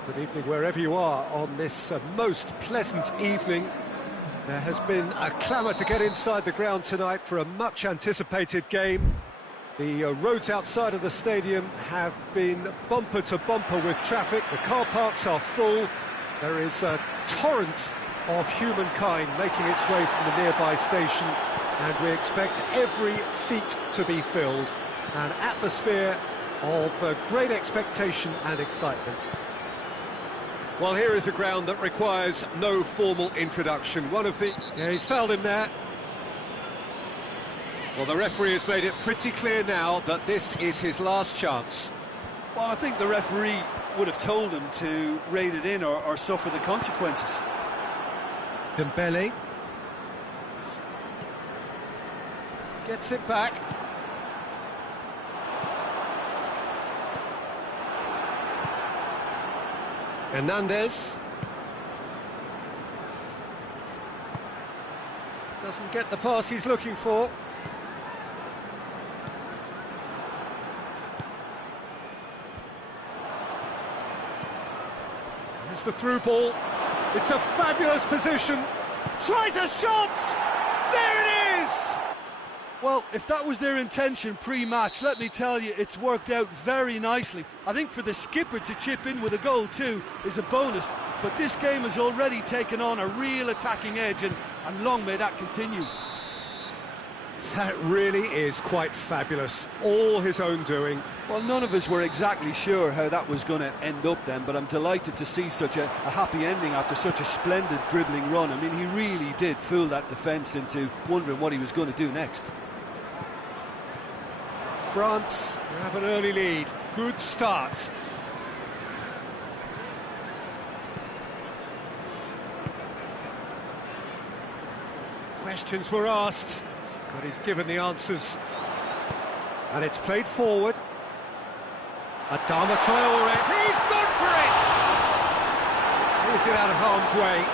Well, good evening wherever you are on this most pleasant evening. There has been a clamour to get inside the ground tonight for a much-anticipated game. The roads outside of the stadium have been bumper to bumper with traffic. The car parks are full. There is a torrent of humankind making its way from the nearby station, and we expect every seat to be filled. An atmosphere of great expectation and excitement. Well, here is a ground that requires no formal introduction. Yeah, he's fouled him there. Well, the referee has made it pretty clear now that this is his last chance. Well, I think the referee would have told him to rein it in or suffer the consequences. Dembele gets it back. Hernandez doesn't get the pass he's looking for. There's the through ball. It's a fabulous position. Tries a shot! There it is! Well, if that was their intention pre-match, let me tell you, it's worked out very nicely. I think for the skipper to chip in with a goal too is a bonus, but this game has already taken on a real attacking edge, and long may that continue. That really is quite fabulous, all his own doing. Well, none of us were exactly sure how that was going to end up then, but I'm delighted to see such a happy ending after such a splendid dribbling run. I mean, he really did fool that defence into wondering what he was going to do next. France grab an early lead. Good start. Questions were asked, but he's given the answers. And it's played forward. Adama Traore, he's gone for it! Clears it out of harm's way.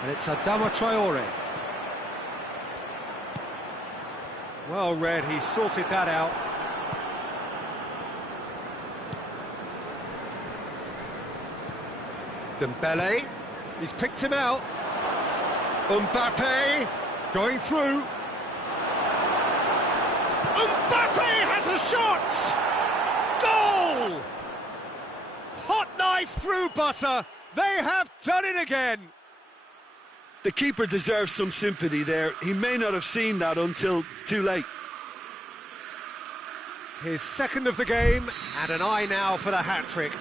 And it's Adama Traore. Well read, he sorted that out. Dembele, he's picked him out. Mbappe, going through. Mbappe has a shot! Goal! Hot knife through butter. They have done it again. The keeper deserves some sympathy there. He may not have seen that until too late. His second of the game, and an eye now for the hat-trick.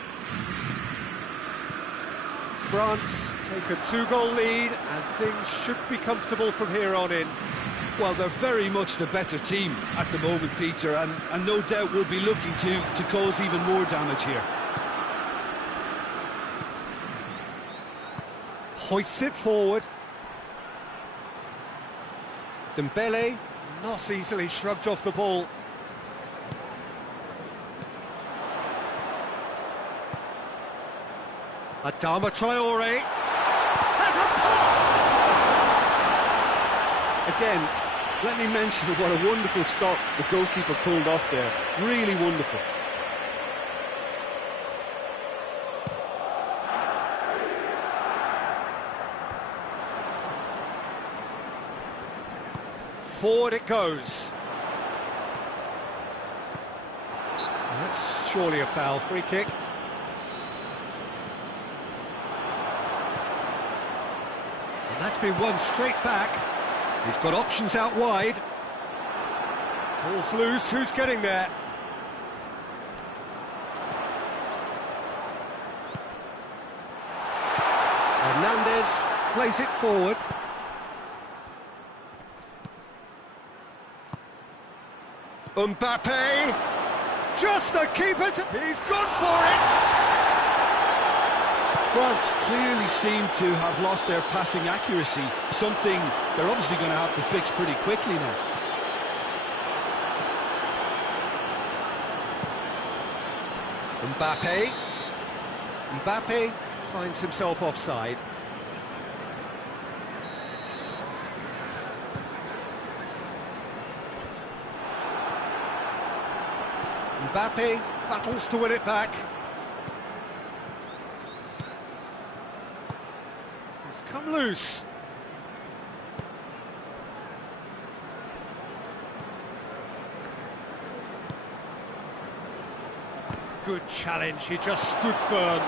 France take a 2-goal lead, and things should be comfortable from here on in. Well, they're very much the better team at the moment, Peter, and no doubt will be looking to cause even more damage here. Hoists it forward. Dembele, not easily shrugged off the ball. Adama Traore has a pop! Again, let me mention what a wonderful stop the goalkeeper pulled off there. Really wonderful. Forward it goes. That's surely a foul. Free kick. And that's been won straight back. He's got options out wide. Ball's loose. Who's getting there? Hernandez plays it forward. Mbappe, just the keeper, he's gone for it! France clearly seem to have lost their passing accuracy, something they're obviously going to have to fix pretty quickly now. Mbappe finds himself offside. Mbappe battles to win it back. It's come loose. Good challenge, he just stood firm.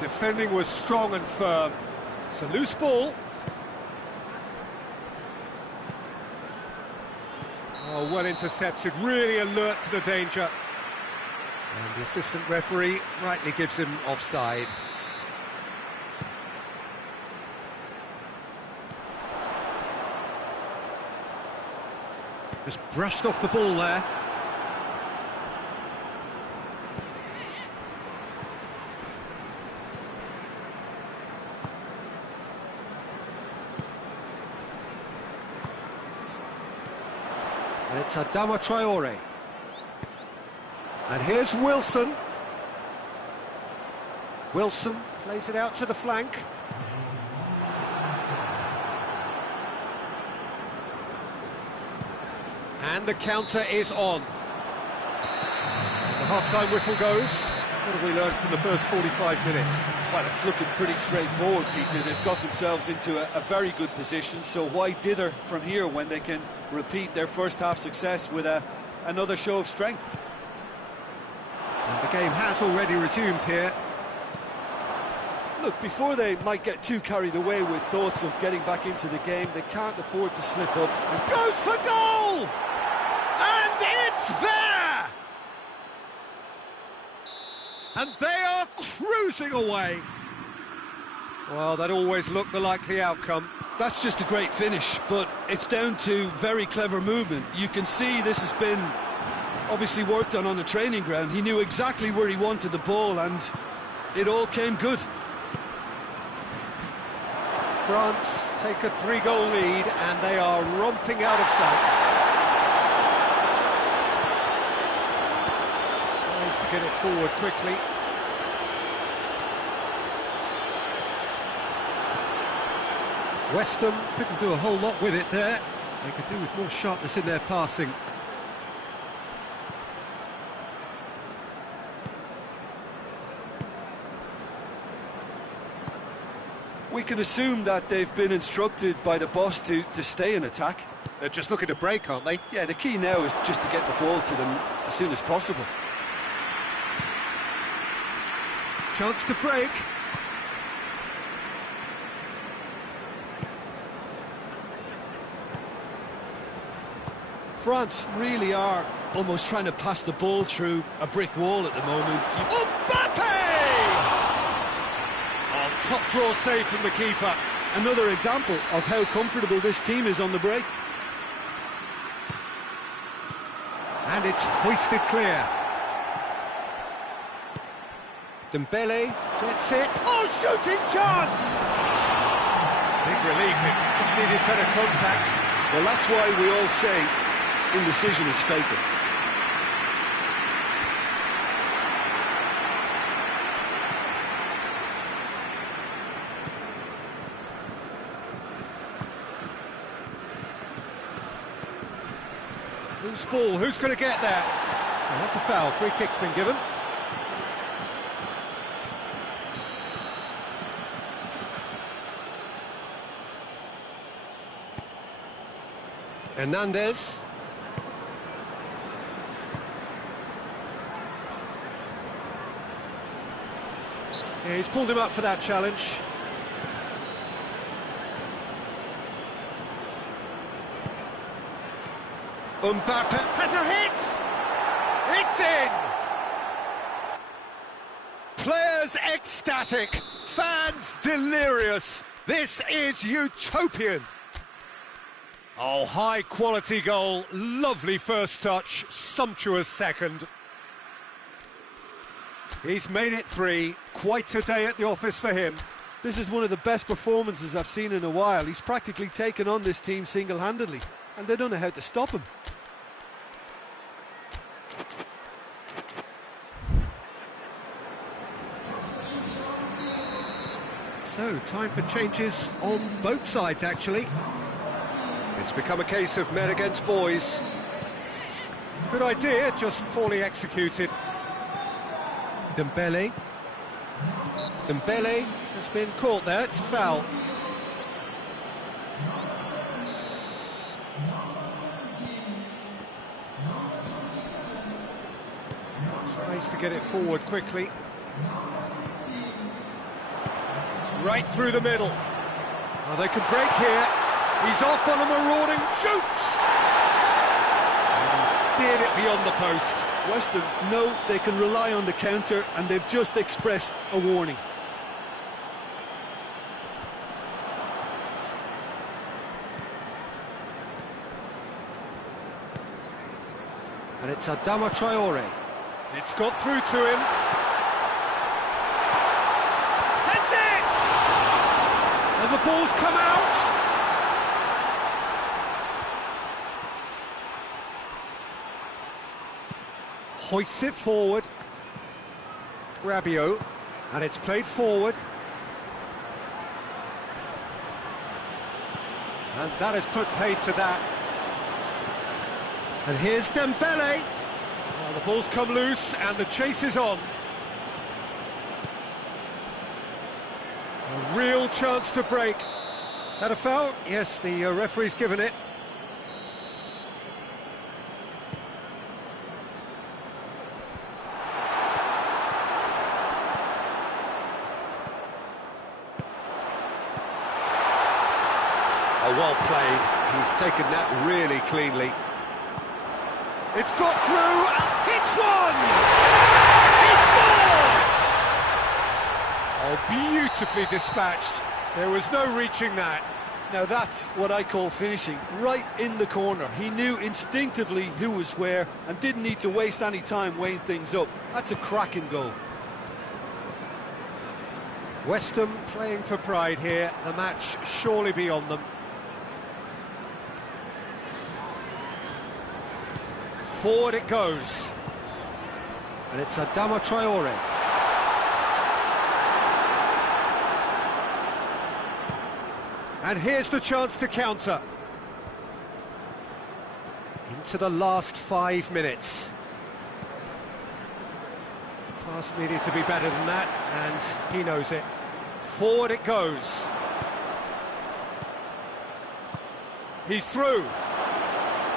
Defending was strong and firm. It's a loose ball. Oh, well intercepted, really alert to the danger. And the assistant referee rightly gives him offside. Just brushed off the ball there. And it's Adama Traore. And here's Wilson. Wilson plays it out to the flank. And the counter is on. The half-time whistle goes. What have we learned from the first 45 minutes? Well, it's looking pretty straightforward, Peter. They've got themselves into a very good position, so why dither from here when they can repeat their first-half success with another show of strength? And the game has already resumed here. Look, before they might get too carried away with thoughts of getting back into the game, they can't afford to slip up. And goes for goal! And it's there! And they are cruising away. Well, that always looked the likely outcome. That's just a great finish, but it's down to very clever movement. You can see this has been obviously worked on the training ground. He knew exactly where he wanted the ball, and it all came good. France take a 3-goal lead, and they are romping out of sight. Tries to get it forward quickly. West Ham couldn't do a whole lot with it there. They could do with more sharpness in their passing. We can assume that they've been instructed by the boss to stay in attack. They're just looking to break, aren't they? Yeah, the key now is just to get the ball to them as soon as possible. Chance to break. France really are almost trying to pass the ball through a brick wall at the moment. Mbappe! Oh, top draw save from the keeper. Another example of how comfortable this team is on the break. And it's hoisted clear. Dembele gets it. Oh, shooting chance! Big relief, it just needed better contact. Well, that's why we all say indecision is fatal. Loose ball, who's going to get there? Oh, that's a foul, free kick's been given. Hernandez. Yeah, he's pulled him up for that challenge. Mbappe has a hit! It's in! Players ecstatic, fans delirious. This is utopian. Oh, high-quality goal, lovely first touch, sumptuous second. He's made it 3, quite a day at the office for him. This is one of the best performances I've seen in a while. He's practically taken on this team single-handedly, and they don't know how to stop him. So, time for changes on both sides, actually. It's become a case of men against boys. Good idea, just poorly executed. Dembele. Dembele has been caught there, it's a foul. Tries to get it forward quickly. Right through the middle. Oh, they can break here. He's off on a marauding, shoots! And he steered it beyond the post. West Ham know they can rely on the counter, and they've just expressed a warning. And it's Adama Traore. It's got through to him. Heads it! And the ball's come out. Hoists it forward. Rabiot. And it's played forward. And that has put paid to that. And here's Dembele. Well, the ball's come loose and the chase is on. A real chance to break. That a foul? Yes, the referee's given it. Oh, well played. He's taken that really cleanly. It's got through and hits one! He scores! Oh, beautifully dispatched. There was no reaching that. Now that's what I call finishing, right in the corner. He knew instinctively who was where and didn't need to waste any time weighing things up. That's a cracking goal. West Ham playing for pride here. The match surely beyond them. Forward it goes. And it's Adama Traore. And here's the chance to counter. Into the last 5 minutes. Pass needed to be better than that, and he knows it. Forward it goes. He's through.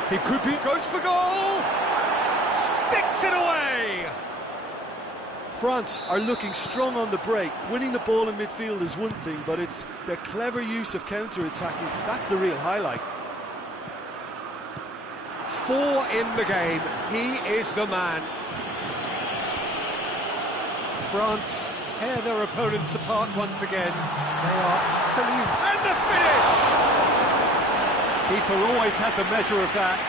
He could be, goes for goal! Sticks it away! France are looking strong on the break. Winning the ball in midfield is one thing, but it's their clever use of counter-attacking. That's the real highlight. 4 in the game. He is the man. France tear their opponents apart once again. They are absolute. And the finish! Keeper always had the measure of that.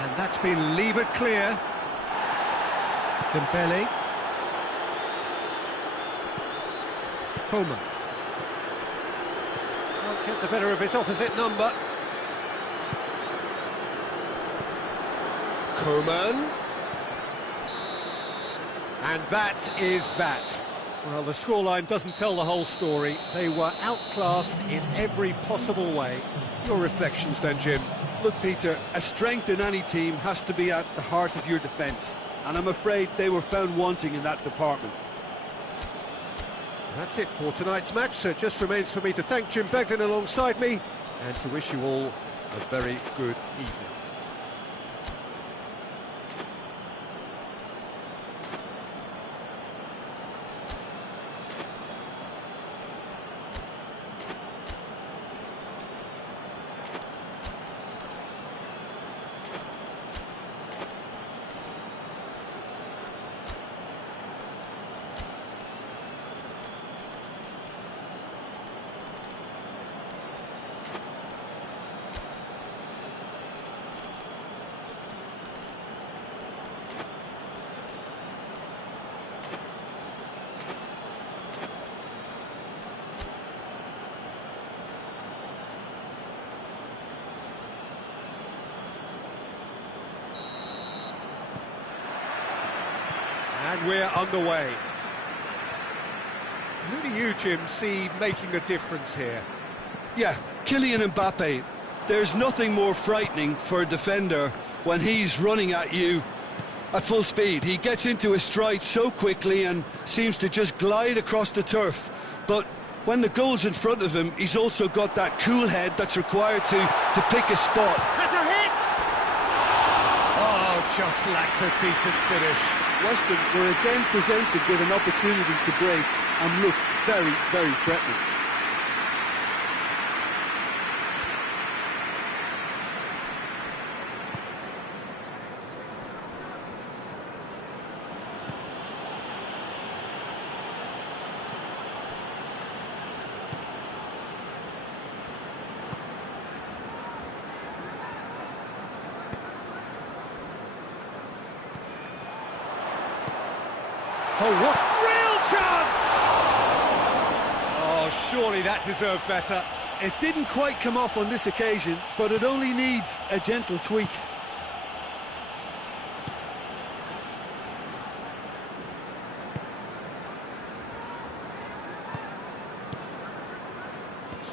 And that's been levered clear. Dembele. Coman. Can't get the better of his opposite number. Coman. And that is that. Well, the scoreline doesn't tell the whole story. They were outclassed in every possible way. Your reflections then, Jim? Look, Peter, a strength in any team has to be at the heart of your defence, and I'm afraid they were found wanting in that department. That's it for tonight's match, so it just remains for me to thank Jim Beglin alongside me and to wish you all a very good evening. And we're underway. Who do you, Jim, see making a difference here? Yeah, Kylian Mbappe. There's nothing more frightening for a defender when he's running at you at full speed. He gets into his stride so quickly and seems to just glide across the turf. But when the goal's in front of him, he's also got that cool head that's required to pick a spot. Has a hit! Oh, just lacked a decent finish. Weston were again presented with an opportunity to break and look very, very threatening. Oh, what real chance! Oh, surely that deserved better. It didn't quite come off on this occasion, but it only needs a gentle tweak.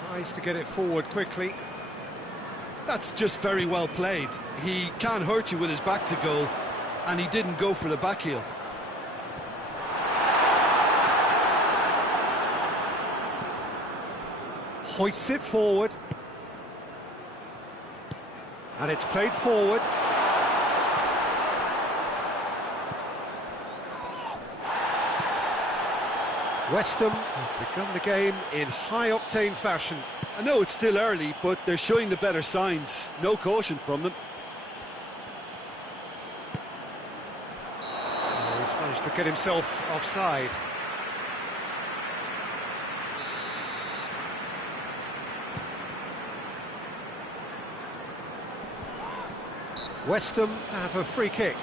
Tries to get it forward quickly. That's just very well played. He can't hurt you with his back to goal, and he didn't go for the back heel. Hoists it forward. And it's played forward. West Ham have begun the game in high-octane fashion. I know it's still early, but they're showing the better signs. No caution from them. Oh, he's managed to get himself offside. West Ham have a free kick.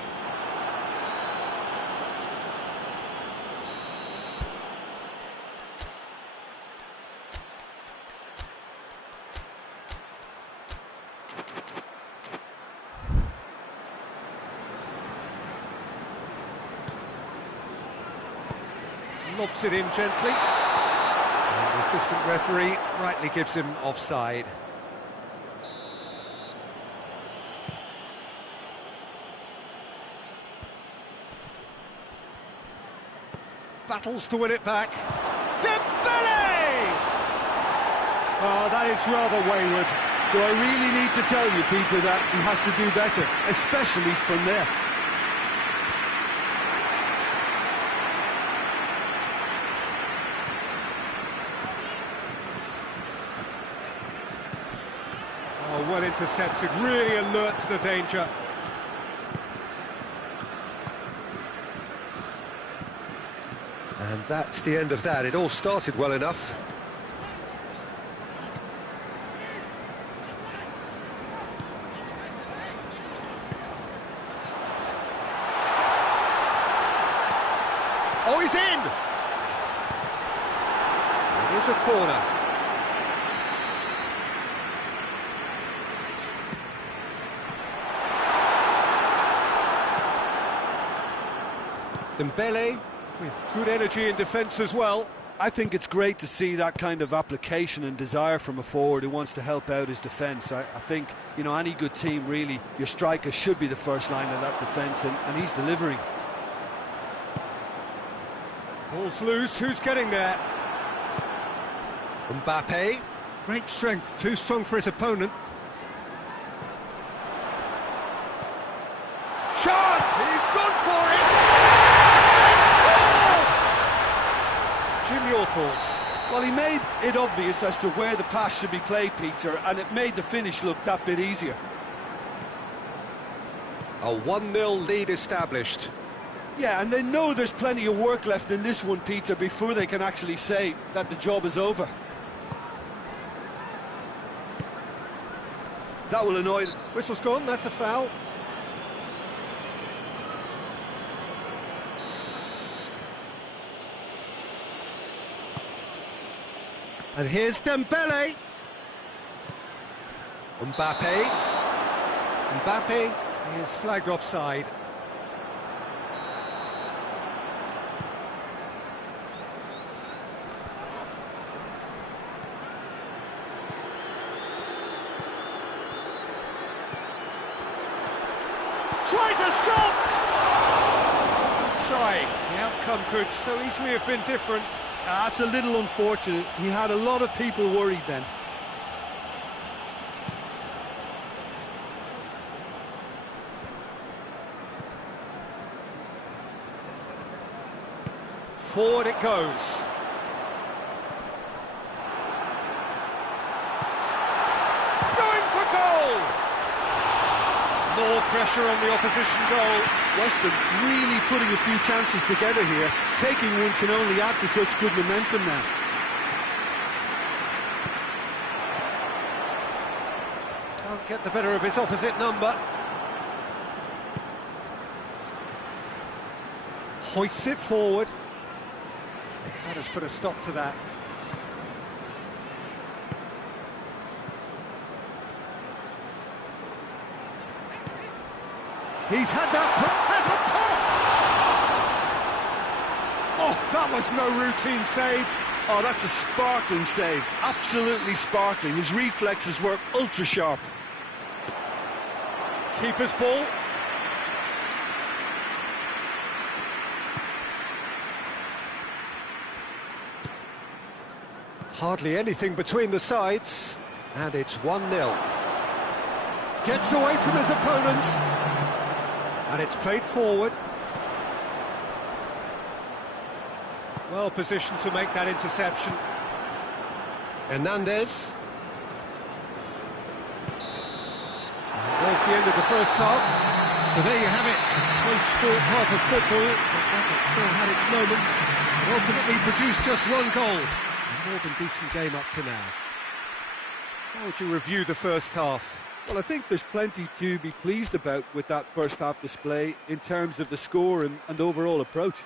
Lobs it in gently. And the assistant referee rightly gives him offside. Battles to win it back. Dembele! Oh, that is rather wayward. Do I really need to tell you, Peter, that he has to do better, especially from there? Oh, well intercepted, really alert to the danger. And that's the end of that. It all started well enough. Oh, he's in! It is a corner. Dembele with good energy in defence as well. I think it's great to see that kind of application and desire from a forward who wants to help out his defence. I think, you know, any good team, really, your striker should be the first line of that defence, and he's delivering. Ball's loose, who's getting there? Mbappe, great strength, too strong for his opponent. Shot! He's gone for it! Jim, your thoughts? Well, he made it obvious as to where the pass should be played, Peter, and it made the finish look that bit easier. A 1-0 lead established. Yeah, and they know there's plenty of work left in this one, Peter, before they can actually say that the job is over. That will annoy them. Whistle's gone, that's a foul. And here's Dembele. Mbappe. Mbappe is flagged offside. Tries a shot! Try. The outcome could so easily have been different. That's a little unfortunate. He had a lot of people worried then. Forward it goes. Going for goal! More pressure on the opposition goal. Weston really putting a few chances together here. Taking one can only add to such good momentum now. Can't get the better of his opposite number. Hoists it forward. That has put a stop to that. He's had that has a pop! Oh, that was no routine save. Oh, that's a sparkling save. Absolutely sparkling. His reflexes were ultra sharp. Keeper's ball. Hardly anything between the sides, and it's 1-0. Gets away from his opponent, and it's played forward. Well positioned to make that interception. Hernandez. There's the end of the first half. So there you have it. Close-fought half of football, but that still had its moments, and ultimately produced just one goal. A more than decent game up to now. How would you review the first half? Well, I think there's plenty to be pleased about with that first half display in terms of the score and overall approach.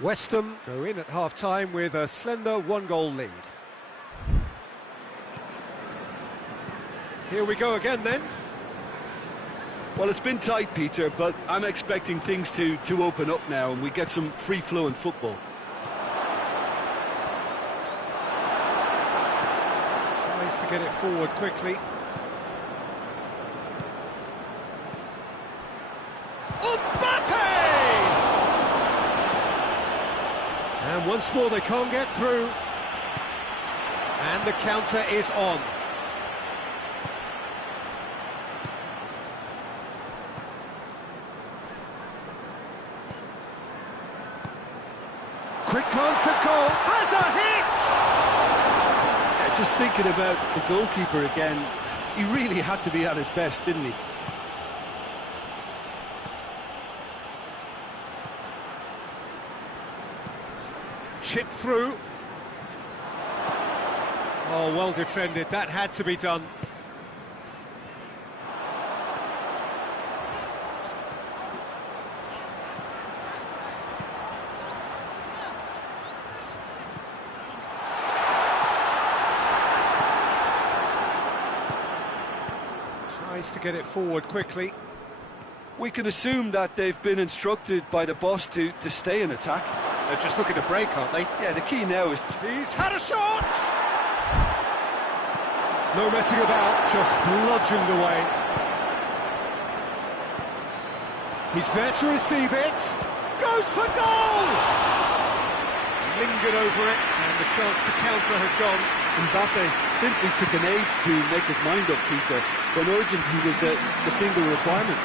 West Ham go in at half-time with a slender one-goal lead. Here we go again then. Well, it's been tight, Peter, but I'm expecting things to open up now and we get some free-flowing football. Tries to get it forward quickly. And once more they can't get through. And the counter is on. Quick glance at goal. Has a hit! Yeah, just thinking about the goalkeeper again, he really had to be at his best, didn't he? Chip through. Oh, well defended. That had to be done. Tries to get it forward quickly. We can assume that they've been instructed by the boss to stay in attack. They're just looking to break, aren't they? Yeah, the key now is... He's had a shot! No messing about, just bludgeoned away. He's there to receive it. Goes for goal! Lingered over it, and the chance to counter had gone. Mbappe simply took an age to make his mind up, Peter, when urgency was the single requirement.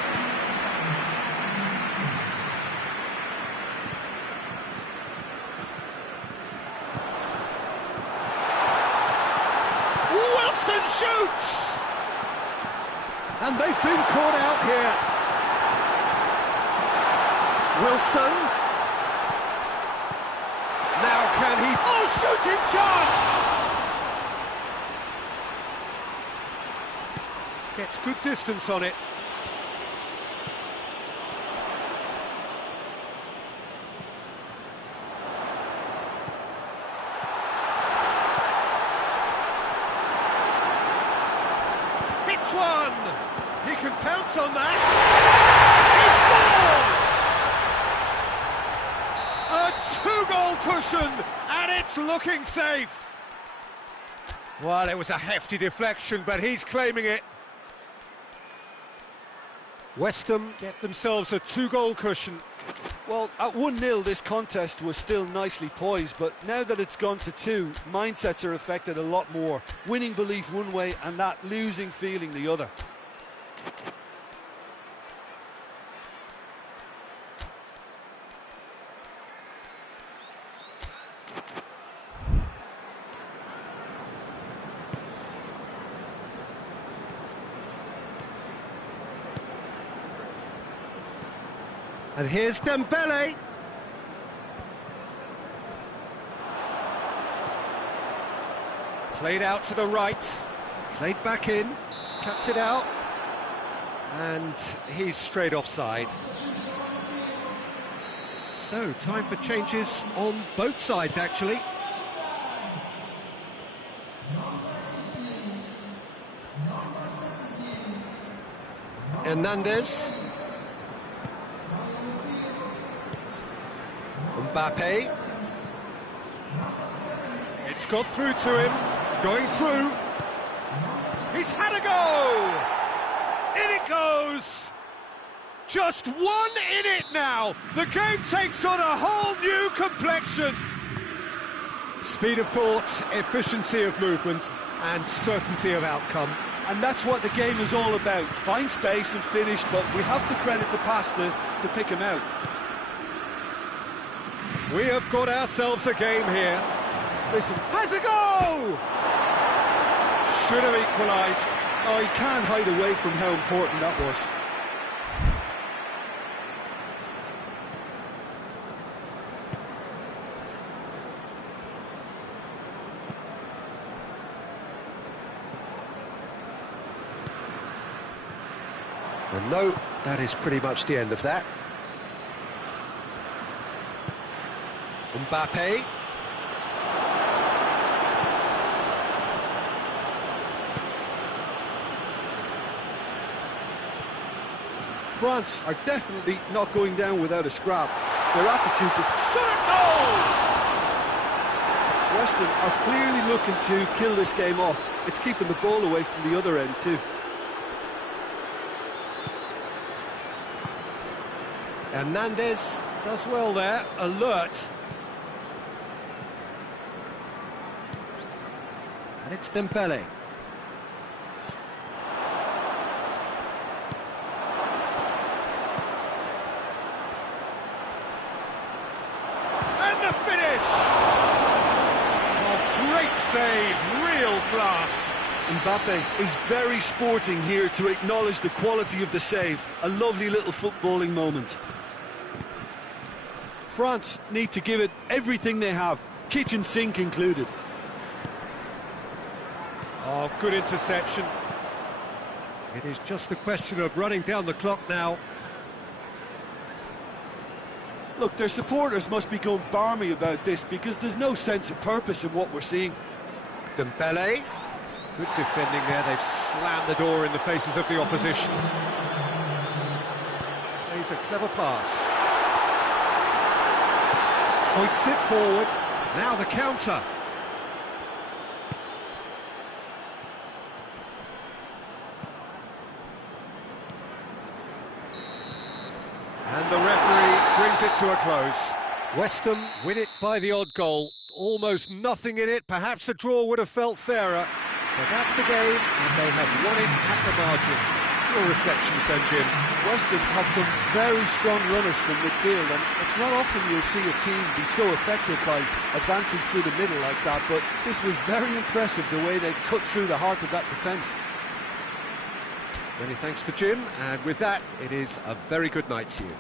Shoots! And they've been caught out here. Wilson. Now can he... Oh, shooting chance! Gets good distance on it. One! He can pounce on that! He scores! A two-goal cushion, and it's looking safe! Well, it was a hefty deflection, but he's claiming it. West Ham get themselves a 2-goal cushion. Well, at 1-0 this contest was still nicely poised, but now that it's gone to 2, mindsets are affected a lot more. Winning belief one way and that losing feeling the other. And here's Dembele. Played out to the right, played back in, cuts it out, and he's straight offside. So, time for changes on both sides, actually. Hernandez. Mbappe. It's got through to him, going through. He's had a go! In it goes! Just one in it now! The game takes on a whole new complexion! Speed of thought, efficiency of movement, and certainty of outcome. And that's what the game is all about. Find space and finish, but we have to credit the passer to pick him out. We have got ourselves a game here. Listen, has a goal! Should have equalised. Oh, he can't hide away from how important that was. And no, that is pretty much the end of that. Mbappe. France are definitely not going down without a scrap. Their attitude just shut it goal! West Ham are clearly looking to kill this game off. It's keeping the ball away from the other end too. Hernandez does well there, alert. And it's Dembele. And the finish! Oh, great save, real class. Mbappe is very sporting here to acknowledge the quality of the save. A lovely little footballing moment. France need to give it everything they have, kitchen sink included. Oh, good interception. It is just a question of running down the clock now. Look, their supporters must be going barmy about this because there's no sense of purpose in what we're seeing. Dembele. Good defending there. They've slammed the door in the faces of the opposition. Plays a clever pass. Hoists it forward. Now the counter. And the referee brings it to a close. West Ham win it by the odd goal. Almost nothing in it. Perhaps a draw would have felt fairer. But that's the game, and they have won it at the margin. Your reflections then, Jim? West Ham have some very strong runners from midfield, and it's not often you'll see a team be so effective by advancing through the middle like that, but this was very impressive, the way they cut through the heart of that defence. Many thanks to Jim, and with that, it is a very good night to you.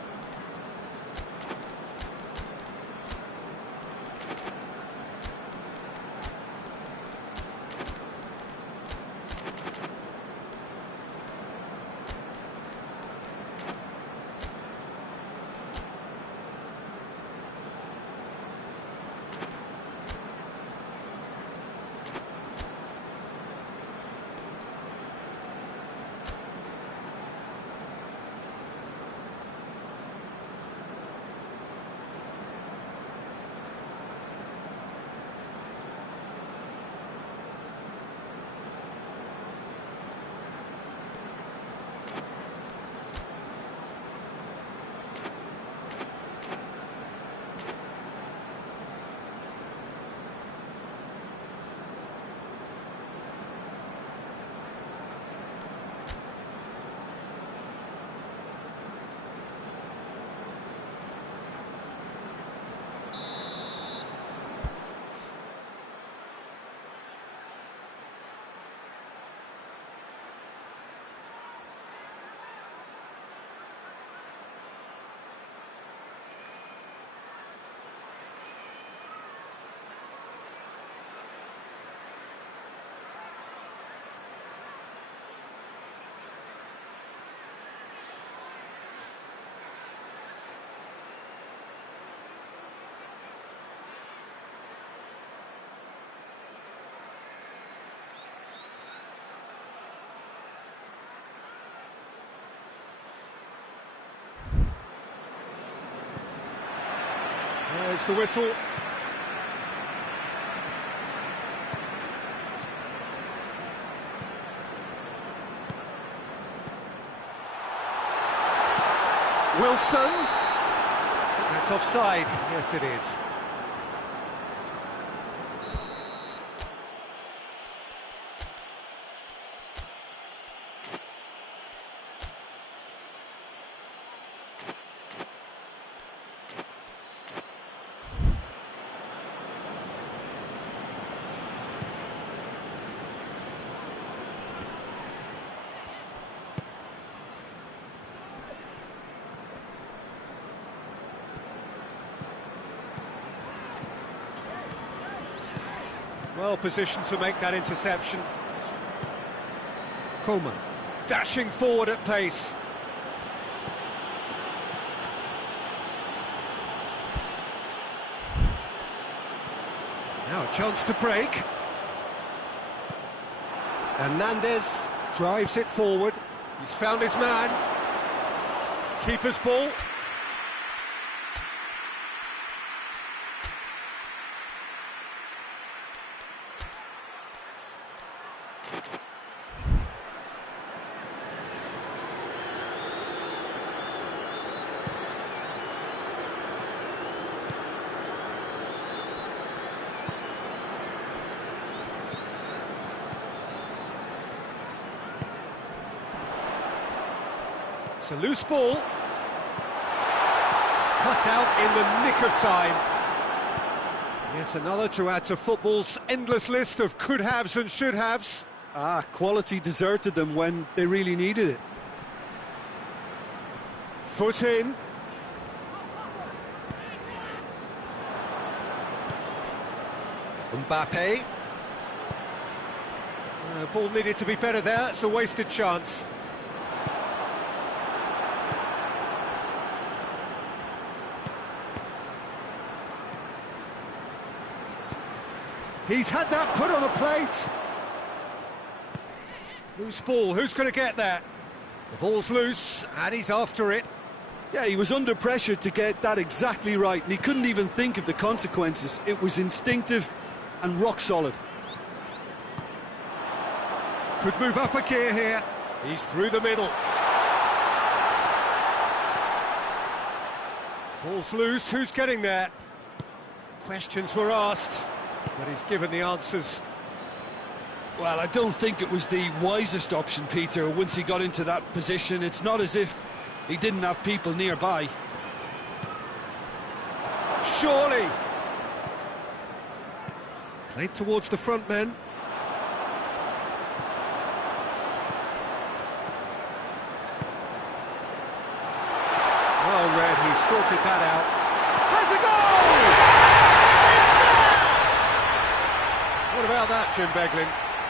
Blows the whistle. Wilson. That's offside. Yes, it is. Well positioned to make that interception. Coleman dashing forward at pace. Now a chance to break. Hernandez drives it forward. He's found his man. Keeper's ball. It's a loose ball. Cut out in the nick of time. Yet another to add to football's endless list of could-haves and should-haves. Quality deserted them when they really needed it. Foot in. Mbappe. Ball needed to be better there. It's a wasted chance. He's had that put on a plate. Loose ball, who's going to get that? The ball's loose, and he's after it. Yeah, he was under pressure to get that exactly right, and he couldn't even think of the consequences. It was instinctive and rock solid. Could move up a gear here. He's through the middle. Ball's loose, who's getting there? Questions were asked, but he's given the answers. Well, I don't think it was the wisest option, Peter, once he got into that position. It's not as if he didn't have people nearby. Surely! Played towards the front men. Well read, he sorted that out. Has a goal! What about that, Jim Beglin?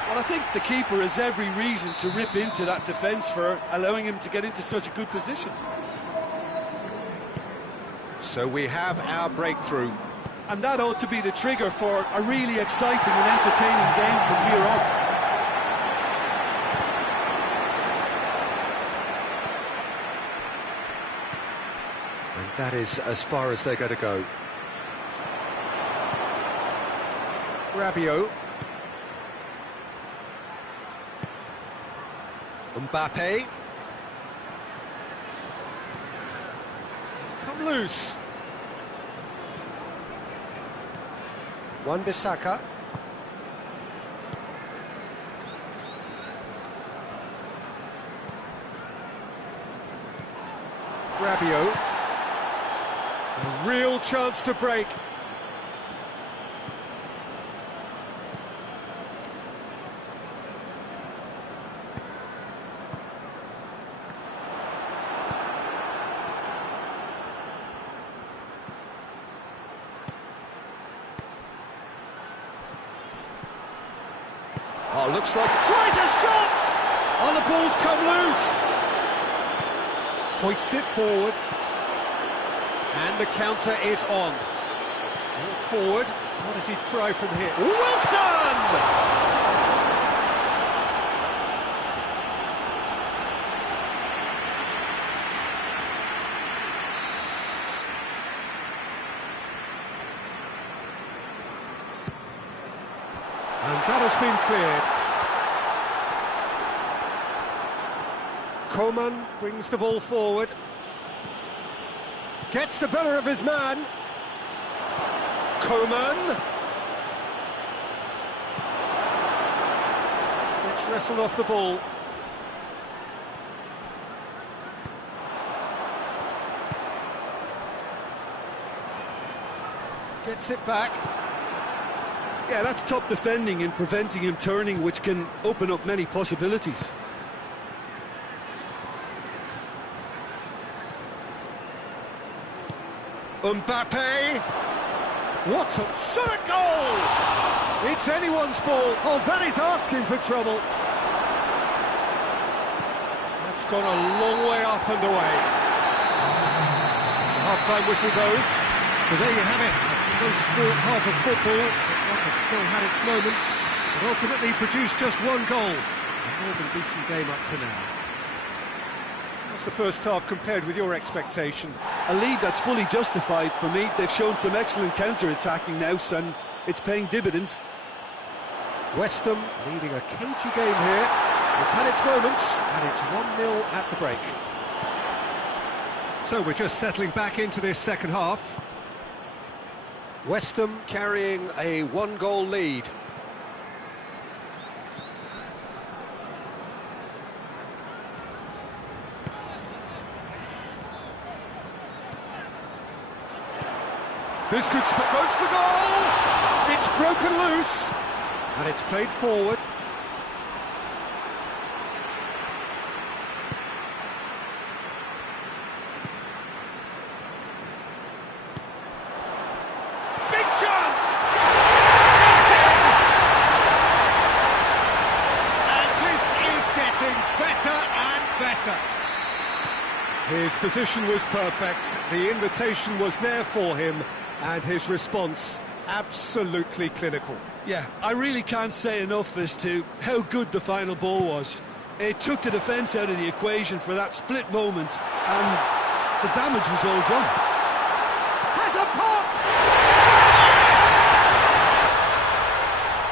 Well, I think the keeper has every reason to rip into that defence for allowing him to get into such a good position. So we have our breakthrough. And that ought to be the trigger for a really exciting and entertaining game from here on. And that is as far as they're going to go. Rabiot. Mbappe. He's come loose. Wan-Bissaka. Rabiot. A real chance to break. Oh, looks like tries a shot! Oh, the ball's come loose. Hoists it forward. And the counter is on. Ball forward. What does he try from here? Wilson! been cleared. Coman brings the ball forward. Gets the better of his man. Coman. Gets wrestled off the ball. Gets it back. Yeah, that's top defending and preventing him turning, which can open up many possibilities. Mbappe. What a shot at goal! It's anyone's ball. Oh, that is asking for trouble. That's gone a long way up and away. The half-time whistle goes. So there you have it. No sport half of football. One that still had its moments, but ultimately produced just one goal. A more than decent game up to now. What's the first half compared with your expectation? A lead that's fully justified for me. They've shown some excellent counter-attacking now, and it's paying dividends. West Ham leading a cagey game here. It's had its moments, and it's 1-0 at the break. So we're just settling back into this second half. West Ham carrying a one-goal lead. This could goes for goal! It's broken loose, and it's played forward. Big chance! It's in! And this is getting better and better. His position was perfect, the invitation was there for him, and his response absolutely clinical. Yeah, I really can't say enough as to how good the final ball was. It took the defence out of the equation for that split moment, and the damage was all done. Has a pop! Yes!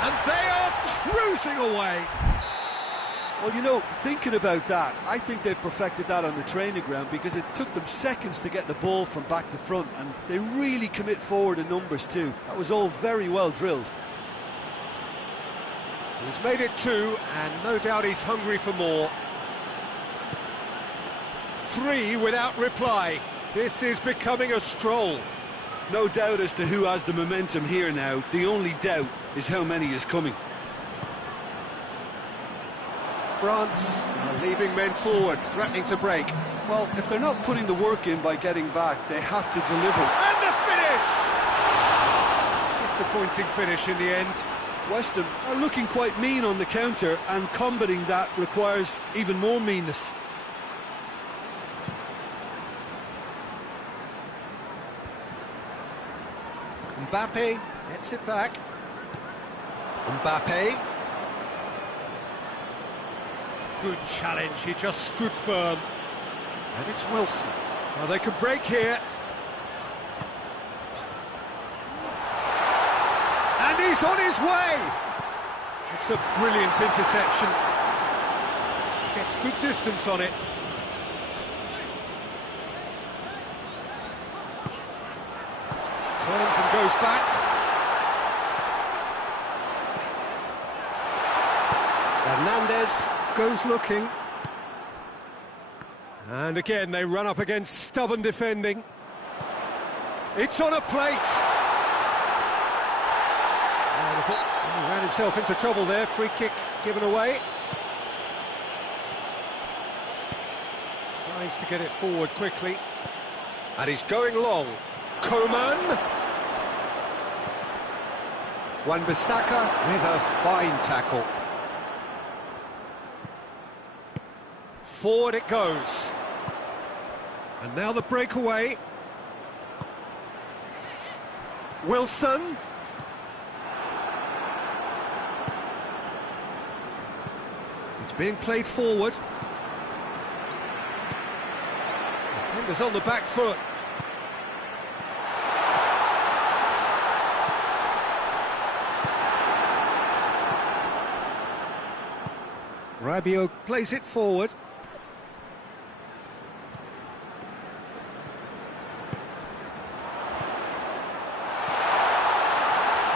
And they are cruising away. Well, you know, thinking about that, I think they've perfected that on the training ground, because it took them seconds to get the ball from back to front, and they really commit forward in numbers too. That was all very well drilled. He's made it 2, and no doubt he's hungry for more. 3 without reply. This is becoming a stroll. No doubt as to who has the momentum here now. The only doubt is how many is coming. France are leaving men forward, threatening to break. Well, if they're not putting the work in by getting back, they have to deliver. And the finish! Disappointing finish in the end. West Ham are looking quite mean on the counter, and combating that requires even more meanness. Mbappe gets it back. Mbappe. Good challenge, he just stood firm. And it's Wilson. Now they could break here. And he's on his way! It's a brilliant interception. Gets good distance on it. Turns and goes back. Hernandez goes looking. And again they run up against stubborn defending. It's on a plate. He ran himself into trouble there. Free kick given away. Tries to get it forward quickly. And he's going long. Coman. Wan-Bissaka with a fine tackle. Forward it goes. And now the breakaway. Wilson. It's being played forward. Defender's on the back foot. Fabio plays it forward.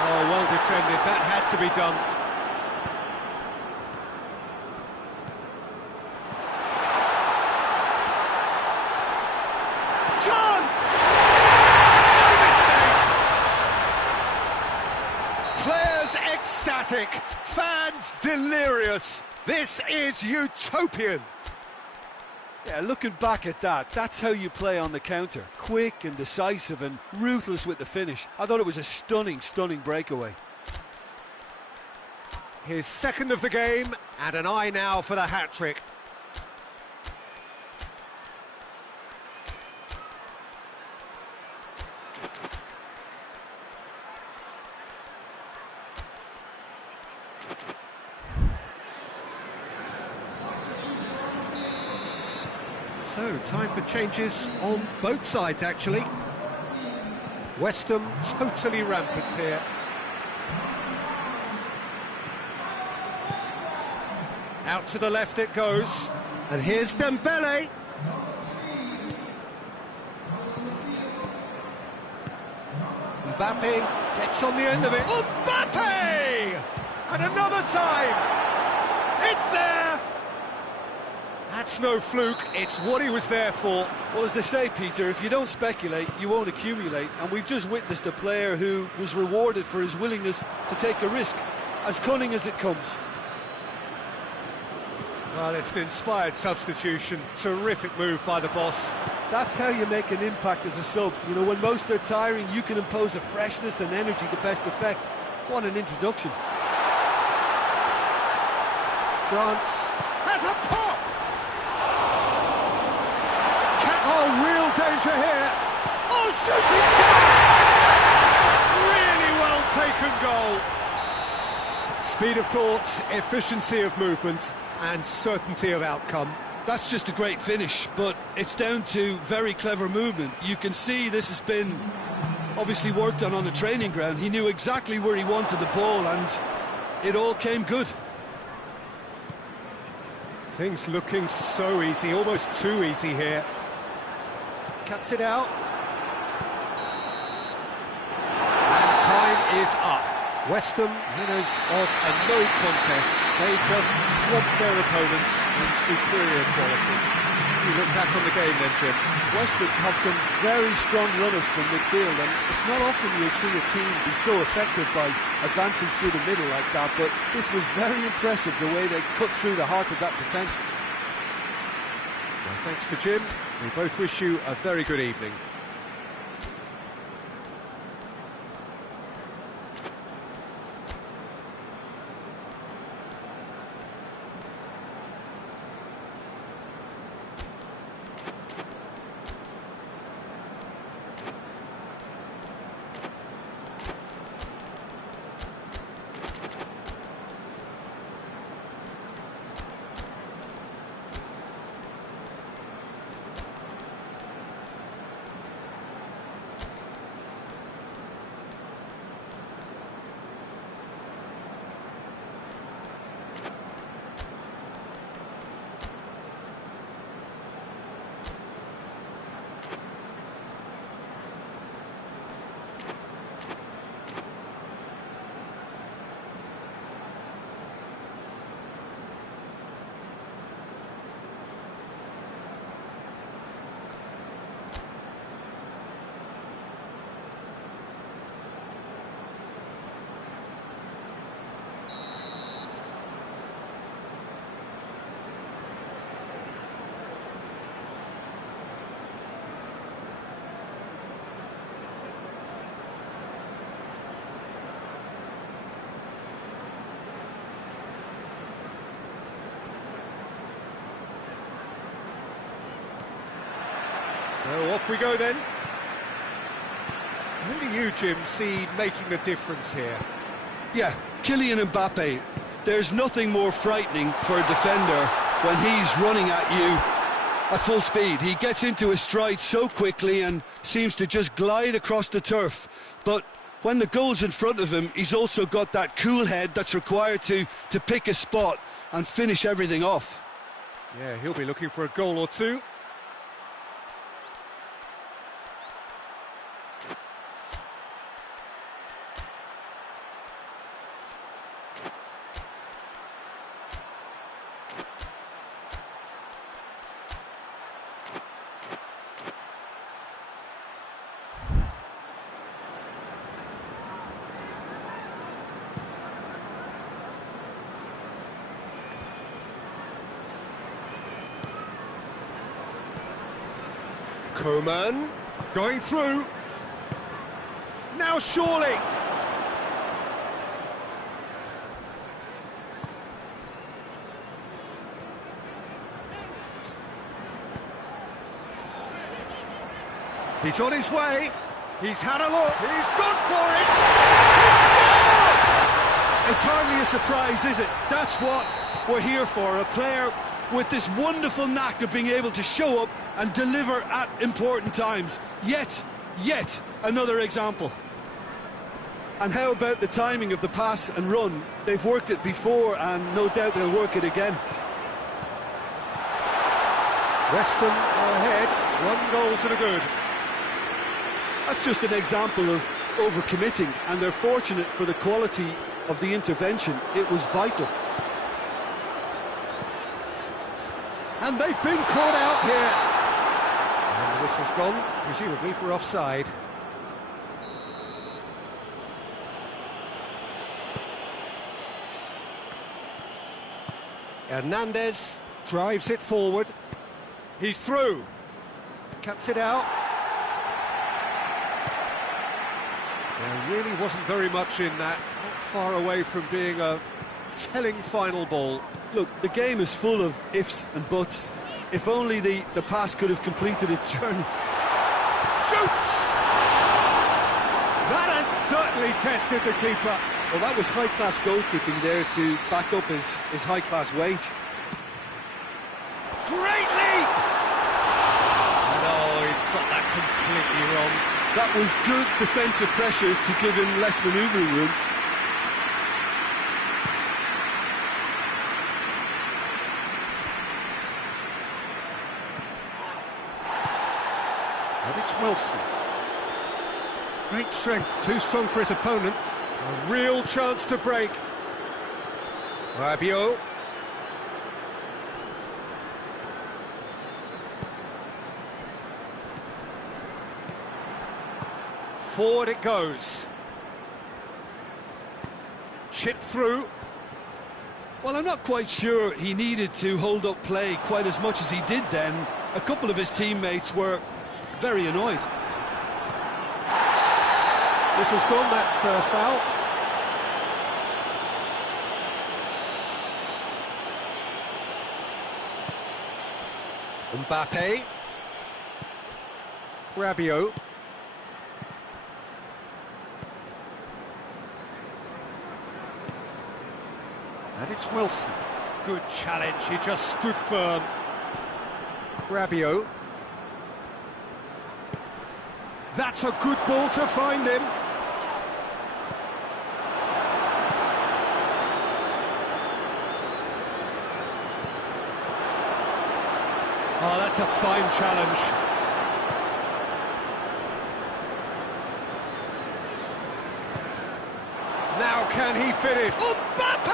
Oh, well defended, that had to be done. Chance! No mistake! Players ecstatic, fans delirious. This is utopian. Yeah, looking back at that, that's how you play on the counter. Quick and decisive and ruthless with the finish. I thought it was a stunning, stunning breakaway. His second of the game, and an eye now for the hat-trick. So, time for changes on both sides, actually. West Ham totally rampant here. Out to the left it goes. And here's Dembele. Mbappe gets on the end of it. Mbappe! And another time! It's there! That's no fluke, it's what he was there for. Well, as they say, Peter, if you don't speculate, you won't accumulate. And we've just witnessed a player who was rewarded for his willingness to take a risk, as cunning as it comes. Well, it's an inspired substitution. Terrific move by the boss. That's how you make an impact as a sub. You know, when most are tiring, you can impose a freshness and energy to best effect. What an introduction. France has a pop! Oh, real danger here. Oh, shooting chance! Really well taken goal. Speed of thought, efficiency of movement, and certainty of outcome. That's just a great finish, but it's down to very clever movement. You can see this has been obviously worked on the training ground. He knew exactly where he wanted the ball, and it all came good. Things looking so easy, almost too easy here. Cuts it out. And time is up. West Ham, winners of a no contest. They just swamped their opponents in superior quality. You look back on the game then, Jim. West Ham have some very strong runners from midfield, and it's not often you'll see a team be so effective by advancing through the middle like that, but this was very impressive, the way they cut through the heart of that defence. Well, thanks to Jim. We both wish you a very good evening. So off we go then. Who do you, Jim, see making the difference here? Yeah, Kylian Mbappe. There's nothing more frightening for a defender when he's running at you at full speed. He gets into his stride so quickly and seems to just glide across the turf. But when the goal's in front of him, he's also got that cool head that's required to pick a spot and finish everything off. Yeah, he'll be looking for a goal or two. Coman going through. Now surely. He's on his way. He's had a look. He's gone for it. He scored! It's hardly a surprise, is it? That's what we're here for. A player with this wonderful knack of being able to show up and deliver at important times. Yet another example. And how about the timing of the pass and run? They've worked it before and no doubt they'll work it again. Weston are ahead, 1 goal to the good. That's just an example of overcommitting, and they're fortunate for the quality of the intervention. It was vital. And they've been caught out here. And the whistle's gone, presumably for offside. Hernandez drives it forward. He's through. Cuts it out. There really wasn't very much in that. Not far away from being a telling final ball. Look, the game is full of ifs and buts. If only the pass could have completed its journey. Shoots! That has certainly tested the keeper. Well, that was high-class goalkeeping there to back up his high-class wage. Great leap! No, he's got that completely wrong. That was good defensive pressure to give him less manoeuvring room. And it's Wilson. Great strength, too strong for his opponent. A real chance to break. Rabiot. Forward it goes. Chip through. Well, I'm not quite sure he needed to hold up play quite as much as he did then. A couple of his teammates were very annoyed. Whistle's gone, that's foul. Mbappe. Rabiot. And it's Wilson. Good challenge, he just stood firm. Rabiot. That's a good ball to find him. Oh, that's a fine challenge. Now can he finish? Mbappe!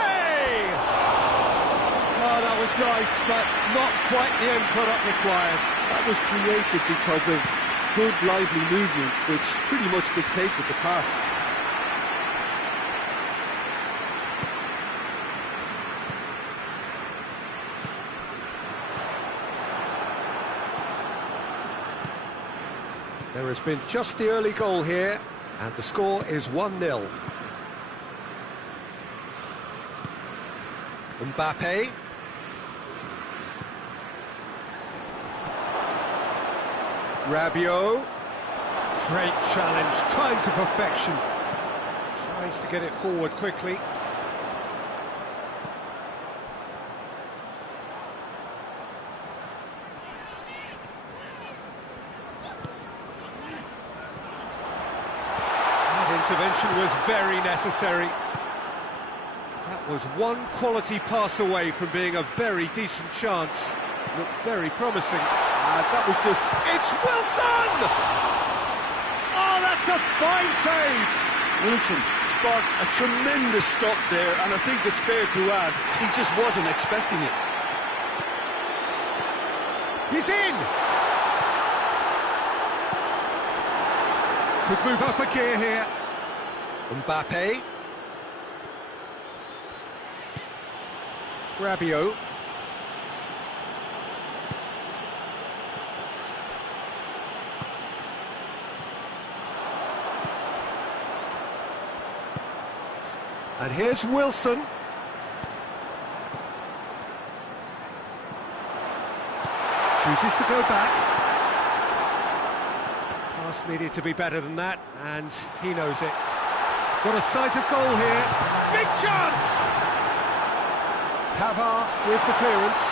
Oh, that was nice, but not quite the end product required. That was created because of good, lively movement, which pretty much dictated the pass. There has been just the early goal here, and the score is 1-0. Mbappe. Rabiot. Great challenge, time to perfection. Tries to get it forward quickly. That intervention was very necessary. That was one quality pass away from being a very decent chance. Looked very promising. That was just... It's Wilson! Oh, that's a fine save! Wilson sparked a tremendous stop there, and I think it's fair to add, he just wasn't expecting it. He's in! Could move up a gear here. Mbappe. Rabiot. And here's Wilson. Chooses to go back. Pass needed to be better than that, and he knows it. Got a sight of goal here. Big chance! Pavard with the clearance.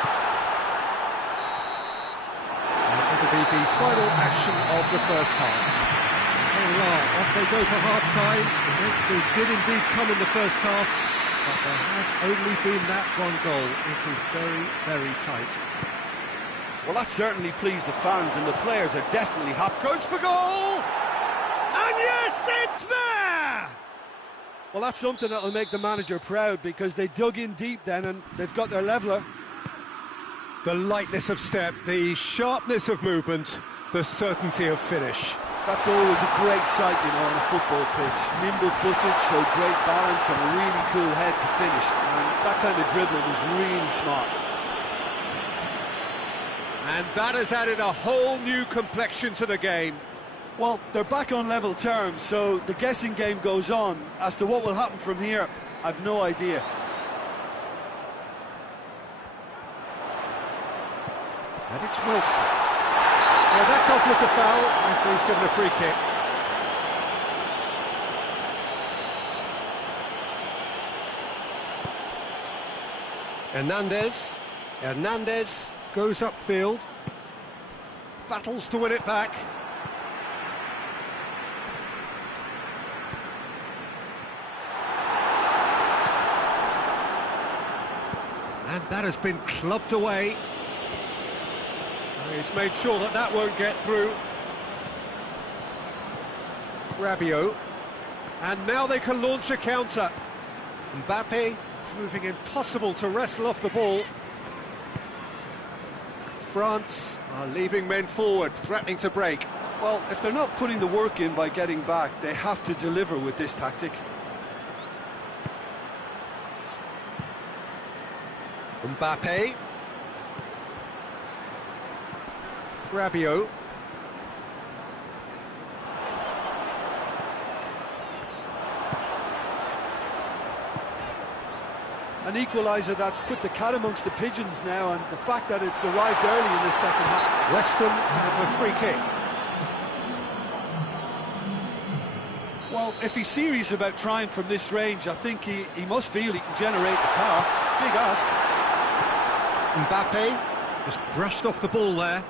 And it'll be the final action of the first half. There we are, off they go for half-time. They did indeed come in the first half, but there has only been that one goal. It was very, very tight. Well, that certainly pleased the fans, and the players are definitely happy. Goes for goal! And yes, it's there! Well, that's something that'll make the manager proud, because they dug in deep then, and they've got their leveller. The lightness of step, the sharpness of movement, the certainty of finish. That's always a great sight, you know, on a football pitch. Nimble-footed, showed great balance and a really cool head to finish. And that kind of dribbling was really smart. And that has added a whole new complexion to the game. Well, they're back on level terms, so the guessing game goes on. As to what will happen from here, I've no idea. And it's Wilson. Well, that does look a foul. Referee's given a free kick. Hernandez goes upfield. Battles to win it back. And that has been clubbed away. He's made sure that that won't get through. Rabiot. And now they can launch a counter. Mbappe proving impossible to wrestle off the ball. France are leaving men forward, threatening to break. Well, if they're not putting the work in by getting back, they have to deliver with this tactic. Mbappe. Rabiot. An equaliser that's put the cat amongst the pigeons now, and the fact that it's arrived early in this second half. Weston has a free kick. Well, if he's serious about trying from this range, I think he must feel he can generate the power. Big ask. Mbappe just brushed off the ball there.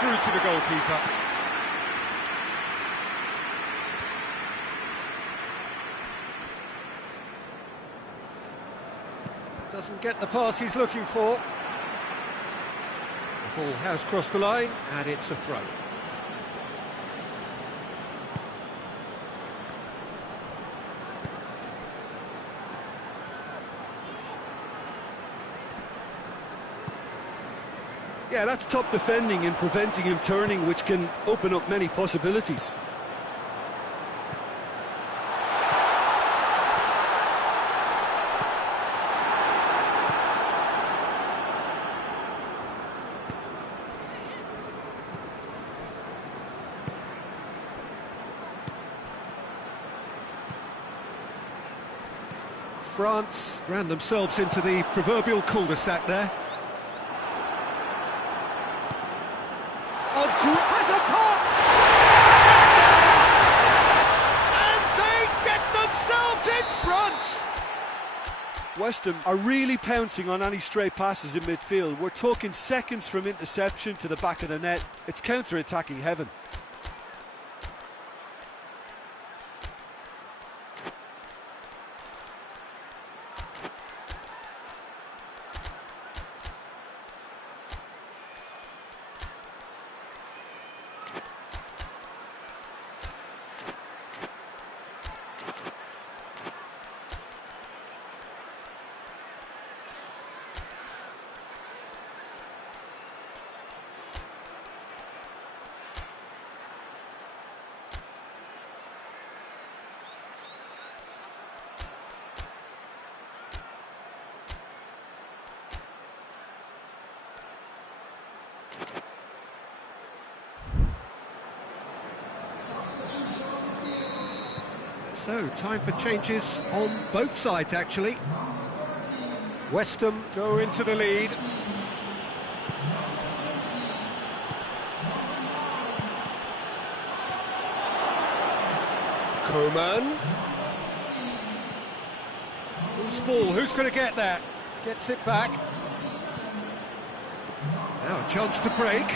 Through to the goalkeeper. Doesn't get the pass he's looking for. The ball has crossed the line, and it's a throw. Yeah, that's top defending and preventing him turning, which can open up many possibilities. France ran themselves into the proverbial cul-de-sac there. Has a pop! And they get themselves in front! West Ham are really pouncing on any stray passes in midfield. We're talking seconds from interception to the back of the net. It's counter-attacking heaven. So, time for changes on both sides, actually. West Ham go into the lead. Coman. Who's ball? Who's going to get that? Gets it back. Now a chance to break.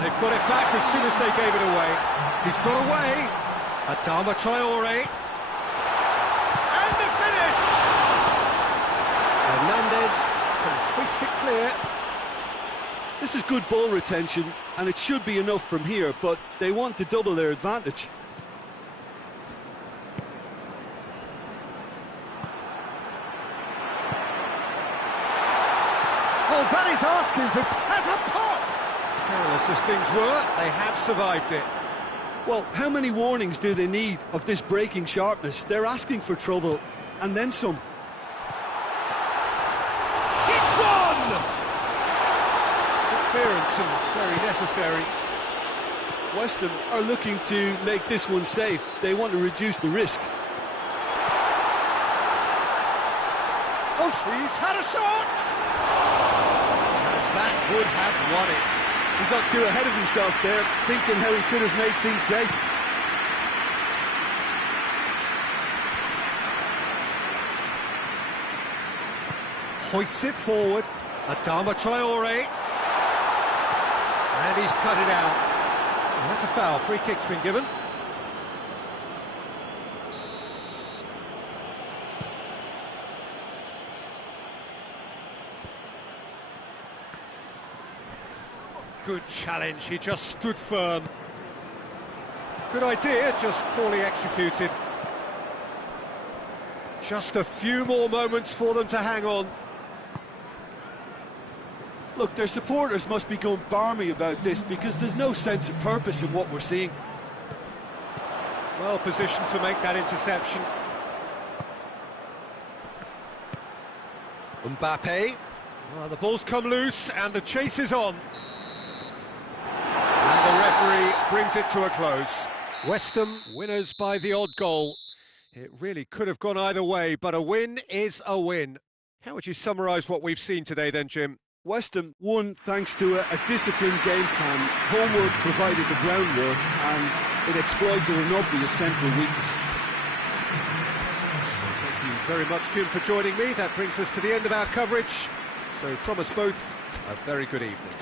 They've got it back as soon as they gave it away. He's got away. Adama Traore. And the finish! Hernandez can hoist it clear. This is good ball retention, and it should be enough from here, but they want to double their advantage. Well, that is asking for... Has a pop! Perilous as things were, they have survived it. Well, how many warnings do they need of this breaking sharpness? They're asking for trouble, and then some. It's one! Good clearance and very necessary. West Ham are looking to make this one safe. They want to reduce the risk. Oh, he's had a shot! And that would have won it. He got too ahead of himself there, thinking how he could have made things safe. Hoists it forward. Adama Traore. And he's cut it out. And that's a foul. Free kick's been given. Good challenge, he just stood firm. Good idea, just poorly executed. Just a few more moments for them to hang on. Look, their supporters must be going barmy about this because there's no sense of purpose in what we're seeing. Well positioned to make that interception. Mbappe. Well, the ball's come loose and the chase is on. And the referee brings it to a close. West Ham winners by the odd goal. It really could have gone either way, but a win is a win. How would you summarise what we've seen today then, Jim? West Ham won thanks to a disciplined game plan. Homework provided the groundwork and it exploited an obvious central weakness. Thank you very much, Jim, for joining me. That brings us to the end of our coverage. So from us both, a very good evening.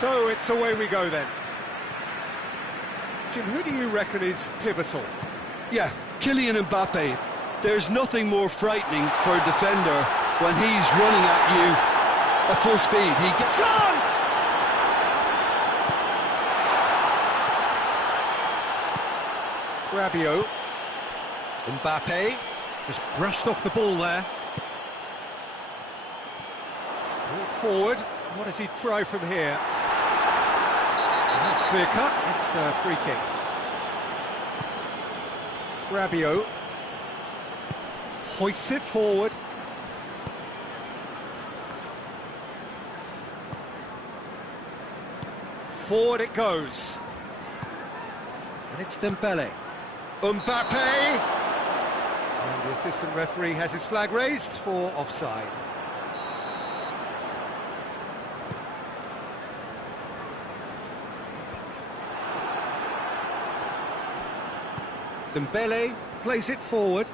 So it's away we go then. Jim, who do you reckon is pivotal? Yeah, Kylian Mbappe. There's nothing more frightening for a defender when he's running at you at full speed. He gets... Chance! Rabiot. Mbappe has brushed off the ball there. Brought forward. What does he try from here? And that's clear cut. It's a free kick. Rabiot hoists it forward. Forward it goes. And it's Dembele. Mbappe! And the assistant referee has his flag raised for offside. Dembele plays it forward.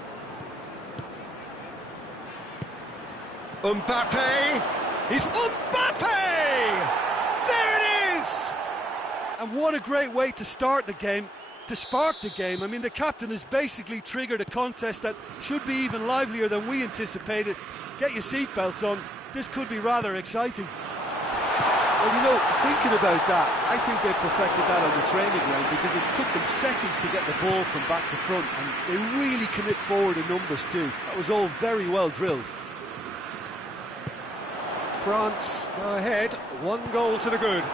Mbappe! He's Mbappe! There it is! And what a great way to start the game, to spark the game. I mean, the captain has basically triggered a contest that should be even livelier than we anticipated. Get your seatbelts on, this could be rather exciting. Well, you know, thinking about that, I think they perfected that on the training ground because it took them seconds to get the ball from back to front, and they really commit forward in numbers too. That was all very well drilled. France go ahead, 1 goal to the good.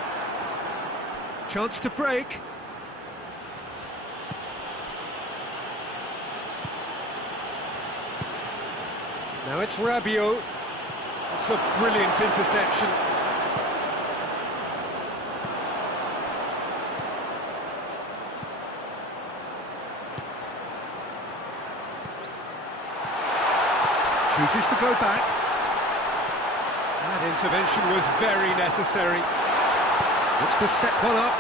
Chance to break. Now it's Rabiot. It's a brilliant interception. Chooses to go back. That intervention was very necessary. Looks to set one up.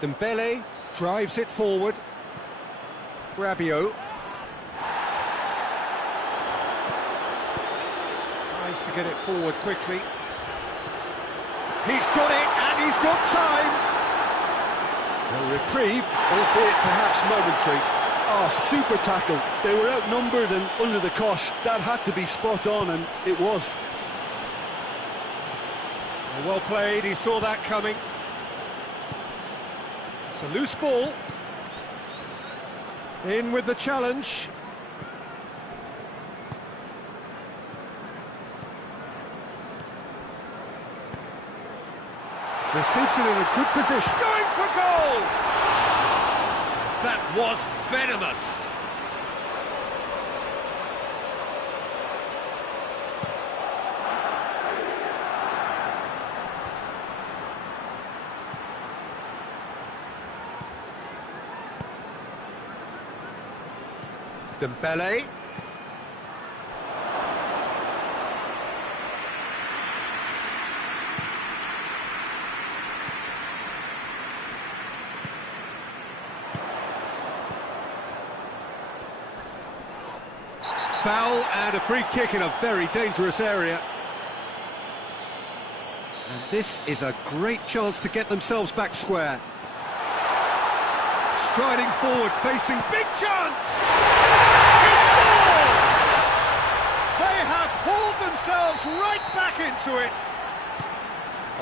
Dembele drives it forward. Rabiot tries to get it forward quickly. He's got it, and he's got time. A reprieve, albeit perhaps momentary. Oh, super tackle. They were outnumbered and under the cosh. That had to be spot on, and it was. Well played, he saw that coming. It's a loose ball. In with the challenge. Receives it in a good position. Going for goal! That was venomous. Dembele. Foul and a free kick in a very dangerous area. And this is a great chance to get themselves back square. Striding forward, facing big chance! He scores! They have hauled themselves right back into it.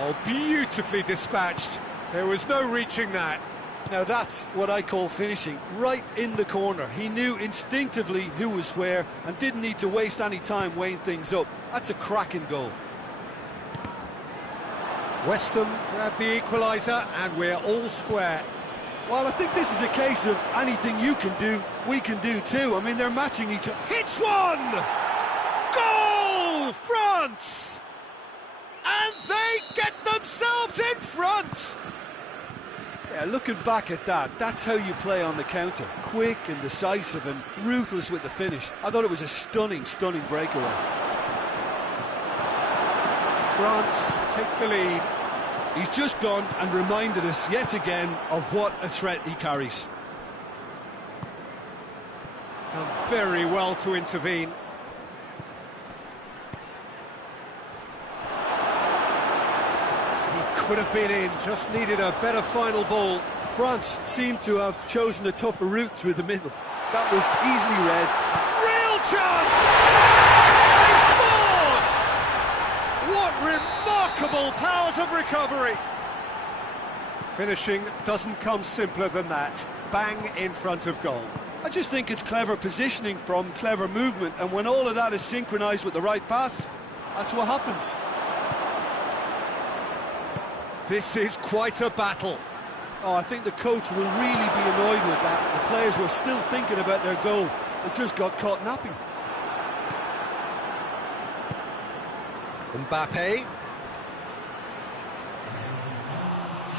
Oh, beautifully dispatched. There was no reaching that. Now that's what I call finishing, right in the corner. He knew instinctively who was where and didn't need to waste any time weighing things up. That's a cracking goal. West Ham grab the equaliser and we're all square. Well, I think this is a case of anything you can do, we can do too. I mean, they're matching each other. Hits one! Goal! France! And they get themselves in front! Yeah, looking back at that, that's how you play on the counter. Quick and decisive and ruthless with the finish. I thought it was a stunning, stunning breakaway. France take the lead. He's just gone and reminded us yet again of what a threat he carries. Done very well to intervene. could have been in, just needed a better final ball. France seemed to have chosen a tougher route through the middle. That was easily read. Real chance! They scored! What remarkable powers of recovery! Finishing doesn't come simpler than that. Bang in front of goal. I just think it's clever positioning from clever movement, and when all of that is synchronised with the right pass, that's what happens. This is quite a battle. Oh, I think the coach will really be annoyed with that. The players were still thinking about their goal and just got caught napping. Mbappe.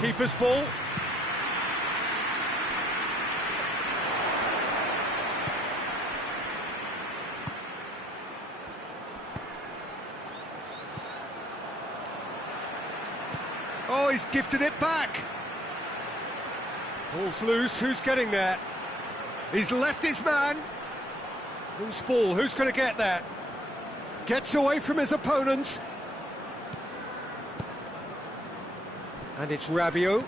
Keeper's ball. Oh, he's gifted it back. Ball's loose, who's getting there? He's left his man. Loose ball, who's going to get that? Gets away from his opponent. And it's Rabiot.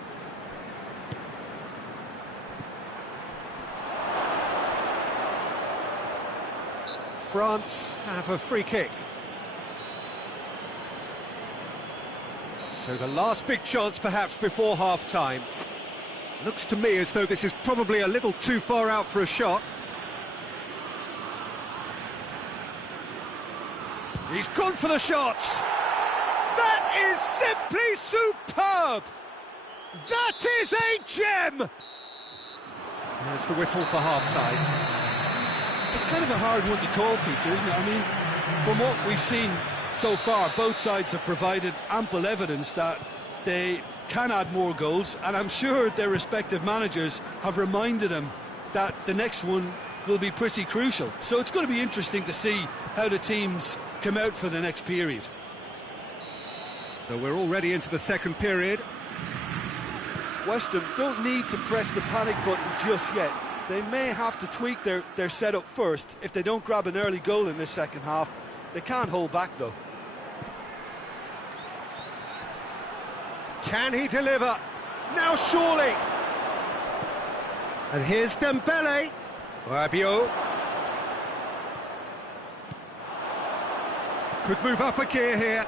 France have a free kick. So the last big chance perhaps before half-time. Looks to me as though this is probably a little too far out for a shot. He's gone for the shots. That is simply superb. That is a gem. There's the whistle for half-time. It's kind of a hard one to call, Peter, isn't it? I mean, from what we've seen so far, both sides have provided ample evidence that they can add more goals, and I'm sure their respective managers have reminded them that the next one will be pretty crucial. So it's going to be interesting to see how the teams come out for the next period. So we're already into the second period. West Ham don't need to press the panic button just yet. They may have to tweak their setup first if they don't grab an early goal in this second half. They can't hold back though. Can he deliver? Now surely! And here's Dembele. Rabiot. Could move up a gear here.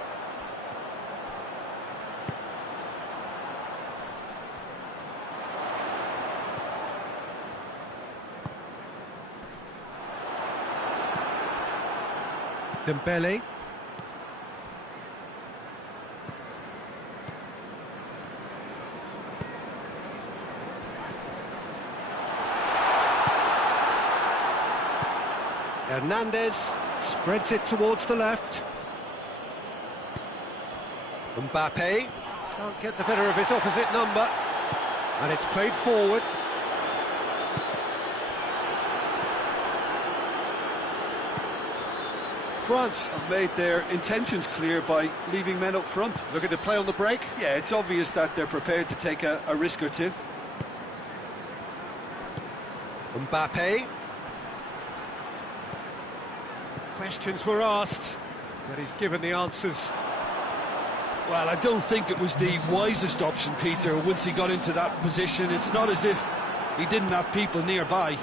Dembele. Hernandez spreads it towards the left. Mbappe can't get the better of his opposite number, and it's played forward. France have made their intentions clear by leaving men up front. Looking to play on the break. Yeah, it's obvious that they're prepared to take a risk or two. Mbappe. Questions were asked, but he's given the answers. Well, I don't think it was the wisest option, Peter, once he got into that position. It's not as if he didn't have people nearby.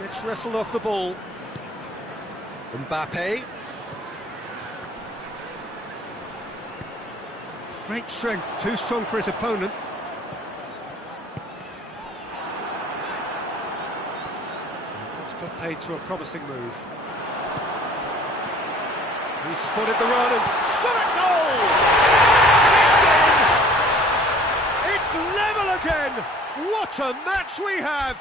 Gets wrestled off the ball. Mbappe. Great strength, too strong for his opponent. Put paid to a promising move. He spotted the run and shot a goal! It's in! It's level again! What a match we have!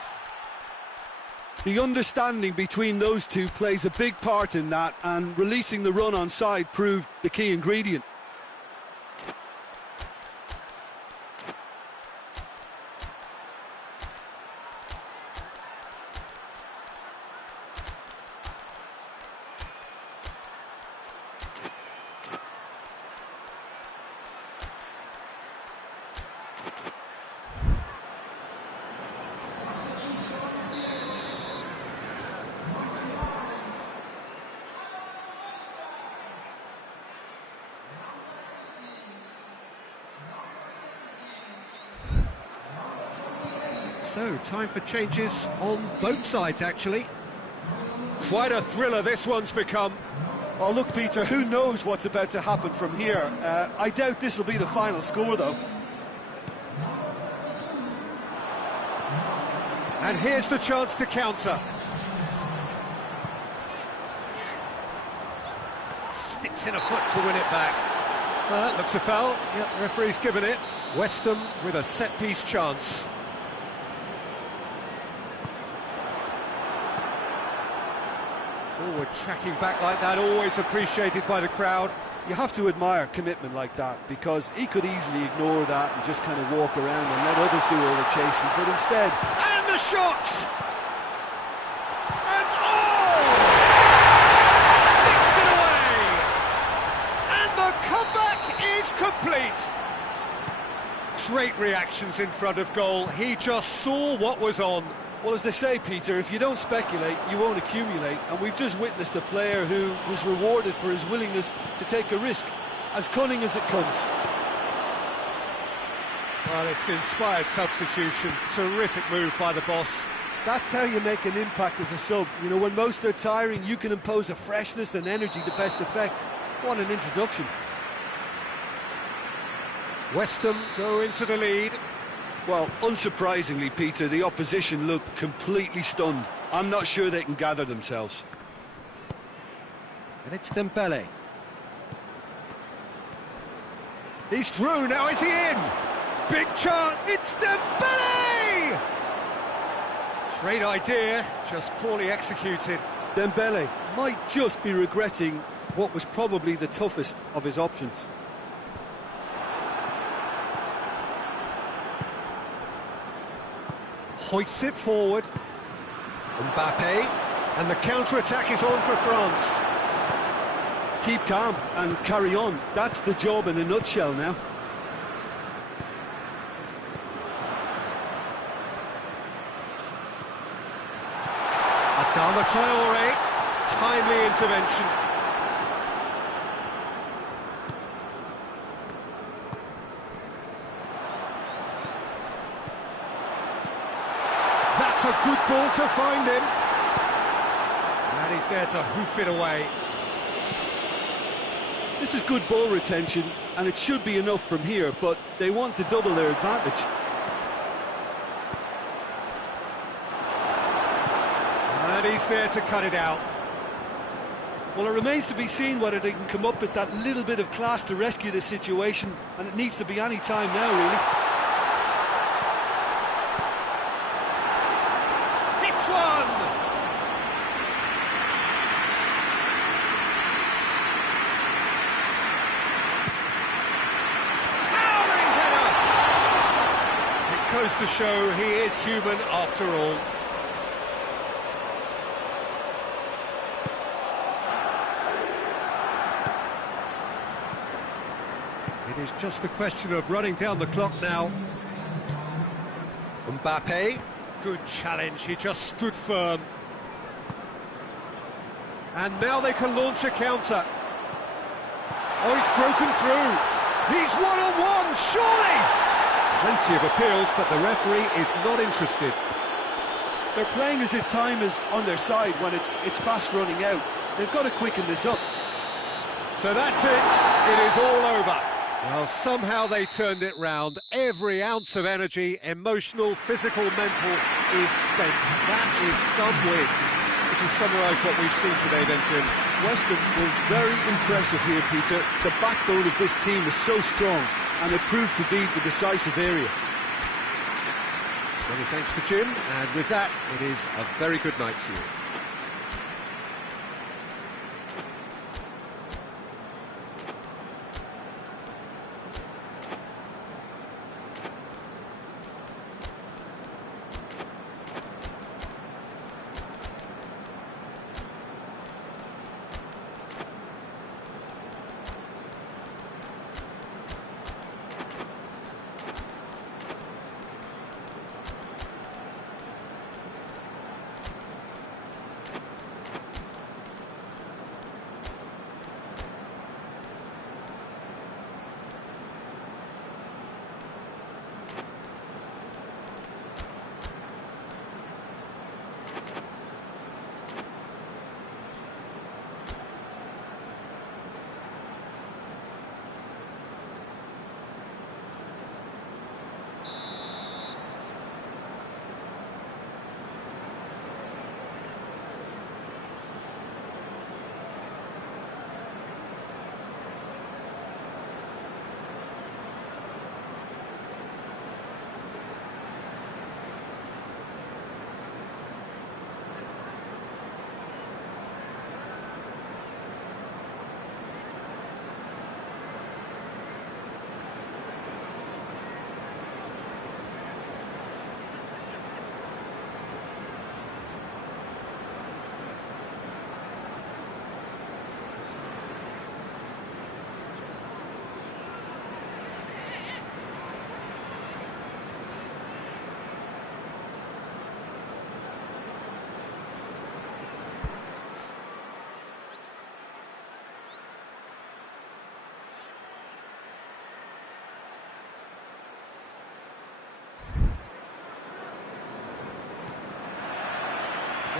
The understanding between those two plays a big part in that, and releasing the run on side proved the key ingredient. So, time for changes on both sides, actually. Quite a thriller this one's become. Oh, look, Peter, who knows what's about to happen from here? I doubt this will be the final score, though. And here's the chance to counter. Sticks in a foot to win it back. That looks a foul. Yep, referee's given it. West Ham with a set-piece chance. Forward tracking back like that, always appreciated by the crowd. You have to admire commitment like that, because he could easily ignore that and just kind of walk around and let others do all the chasing, but instead... And the shot! And oh! Sticks it away! And the comeback is complete! Great reactions in front of goal. He just saw what was on. Well, as they say, Peter, if you don't speculate, you won't accumulate. And we've just witnessed a player who was rewarded for his willingness to take a risk, as cunning as it comes. Well, it's an inspired substitution. Terrific move by the boss. That's how you make an impact as a sub. You know, when most are tiring, you can impose a freshness and energy to best effect. What an introduction. West Ham go into the lead. Well, unsurprisingly, Peter, the opposition look completely stunned. I'm not sure they can gather themselves. And it's Dembele. He's through, now is he in? Big chance, it's Dembele! Great idea, just poorly executed. Dembele might just be regretting what was probably the toughest of his options. Hoists it forward. Mbappe, and the counter-attack is on for France. Keep calm and carry on. That's the job in a nutshell now. Adama Traore, timely intervention. That's a good ball to find him. And he's there to hoof it away. This is good ball retention, and it should be enough from here, but they want to double their advantage. And he's there to cut it out. Well, it remains to be seen whether they can come up with that little bit of class to rescue this situation, and it needs to be any time now, really. Hits one! Towering header! It goes to show he is human after all. It is just a question of running down the clock now. Mbappe, good challenge, he just stood firm. And now they can launch a counter. Oh, he's broken through. He's one-on-one, surely! Plenty of appeals, but the referee is not interested. They're playing as if time is on their side when it's fast running out. They've got to quicken this up. So that's it. It is all over. Well, somehow they turned it round. Every ounce of energy, emotional, physical, mental, is spent. That is some win. Which has summarised what we've seen today, then, Jim. West Ham was very impressive here, Peter. The backbone of this team is so strong, and it proved to be the decisive area. Many thanks to Jim, and with that, it is a very good night to you.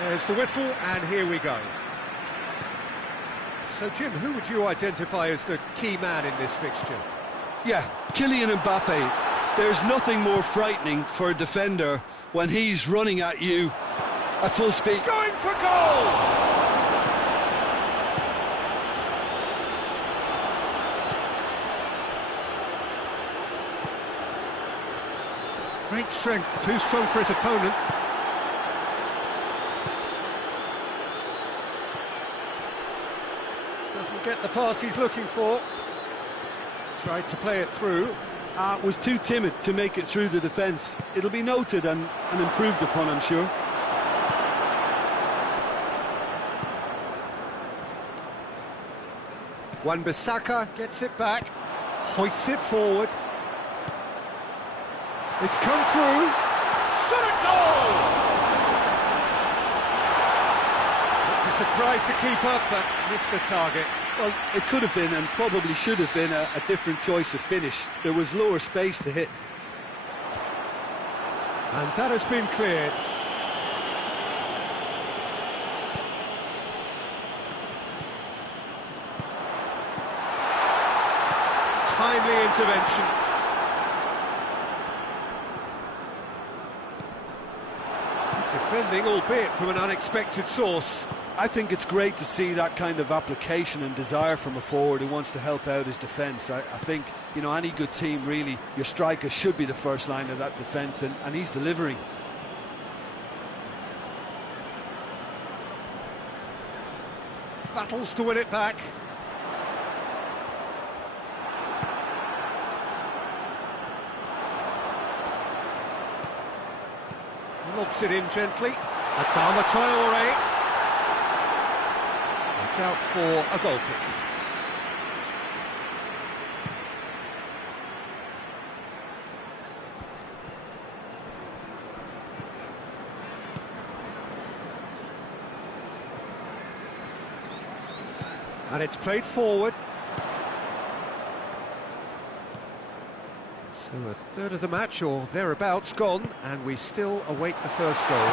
There's the whistle, and here we go. So, Jim, who would you identify as the key man in this fixture? Yeah, Kylian Mbappe. There's nothing more frightening for a defender when he's running at you at full speed. Going for goal! Great strength, too strong for his opponent. Doesn't get the pass he's looking for. Tried to play it through. Was too timid to make it through the defence. It'll be noted and improved upon, I'm sure. Wan-Bissaka gets it back, hoists it forward. It's come through. Shot at goal! It's a surprise to keep up, but missed the target. Well, it could have been and probably should have been a different choice of finish. There was lower space to hit. And that has been cleared. Timely intervention. Good defending, albeit from an unexpected source. I think it's great to see that kind of application and desire from a forward who wants to help out his defence. I think, you know, any good team, really, your striker should be the first line of that defence, and he's delivering. Battles to win it back. Lobs it in gently. Adama Traore. It's out for a goal kick. And it's played forward. So a third of the match, or thereabouts, gone, and we still await the first goal.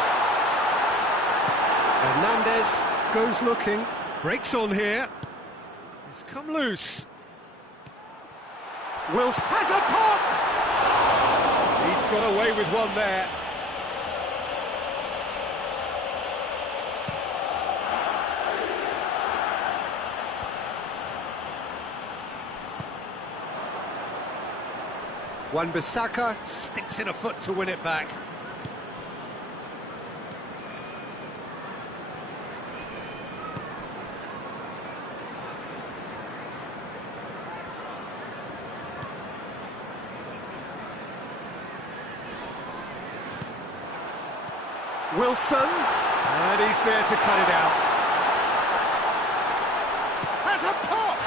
Hernandez goes looking, breaks on here. It's come loose. Wilson has a pop! He's got away with one there. Wan-Bissaka sticks in a foot to win it back. Wilson, and he's there to cut it out. Has a pop!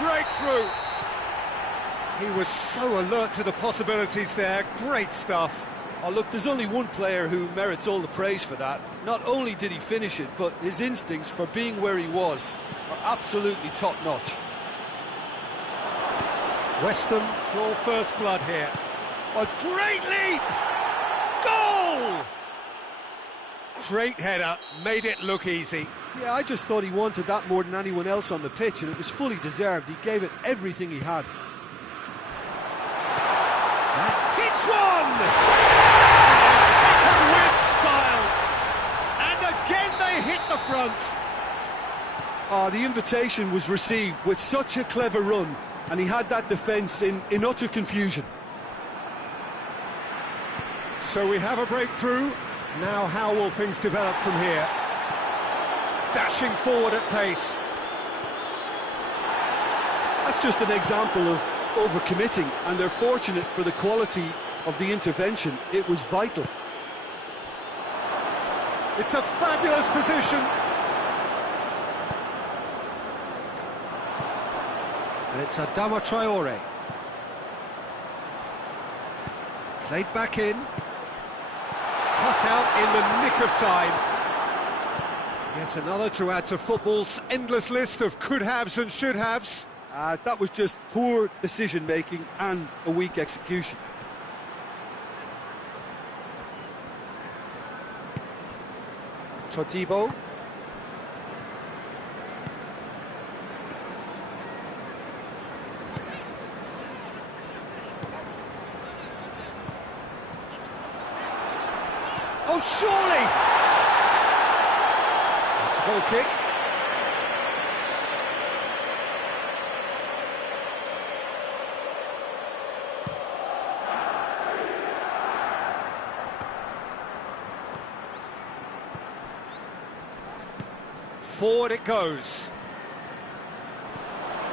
Breakthrough. He was so alert to the possibilities there. Great stuff. Oh, look, there's only one player who merits all the praise for that. Not only did he finish it, but his instincts for being where he was are absolutely top-notch. Weston draw first blood here. Oh, great leap! Goal! Great header, made it look easy. Yeah, I just thought he wanted that more than anyone else on the pitch, and it was fully deserved. He gave it everything he had. That hits one! Second with style. And again they hit the front. Oh, the invitation was received with such a clever run, and he had that defence in utter confusion. So we have a breakthrough. Now how will things develop from here? Dashing forward at pace. That's just an example of overcommitting, and they're fortunate for the quality of the intervention. It was vital. It's a fabulous position. And it's Adama Traore. Played back in. Cut out in the nick of time. Yet another to add to football's endless list of could-haves and should-haves. That was just poor decision-making and a weak execution. Todibo. Oh, surely! That's a goal kick. Forward it goes.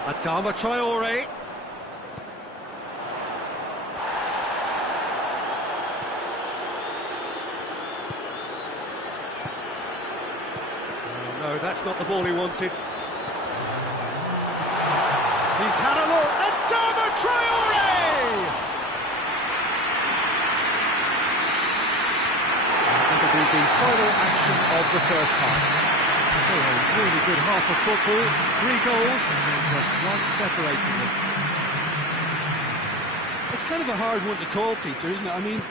Adama Traore. Oh, no, that's not the ball he wanted. He's had a look. Adama Traore! That'll be the final action of the first half. So a really good half of football, 3 goals and just one separating them. It's kind of a hard one to call, Peter, isn't it? I mean,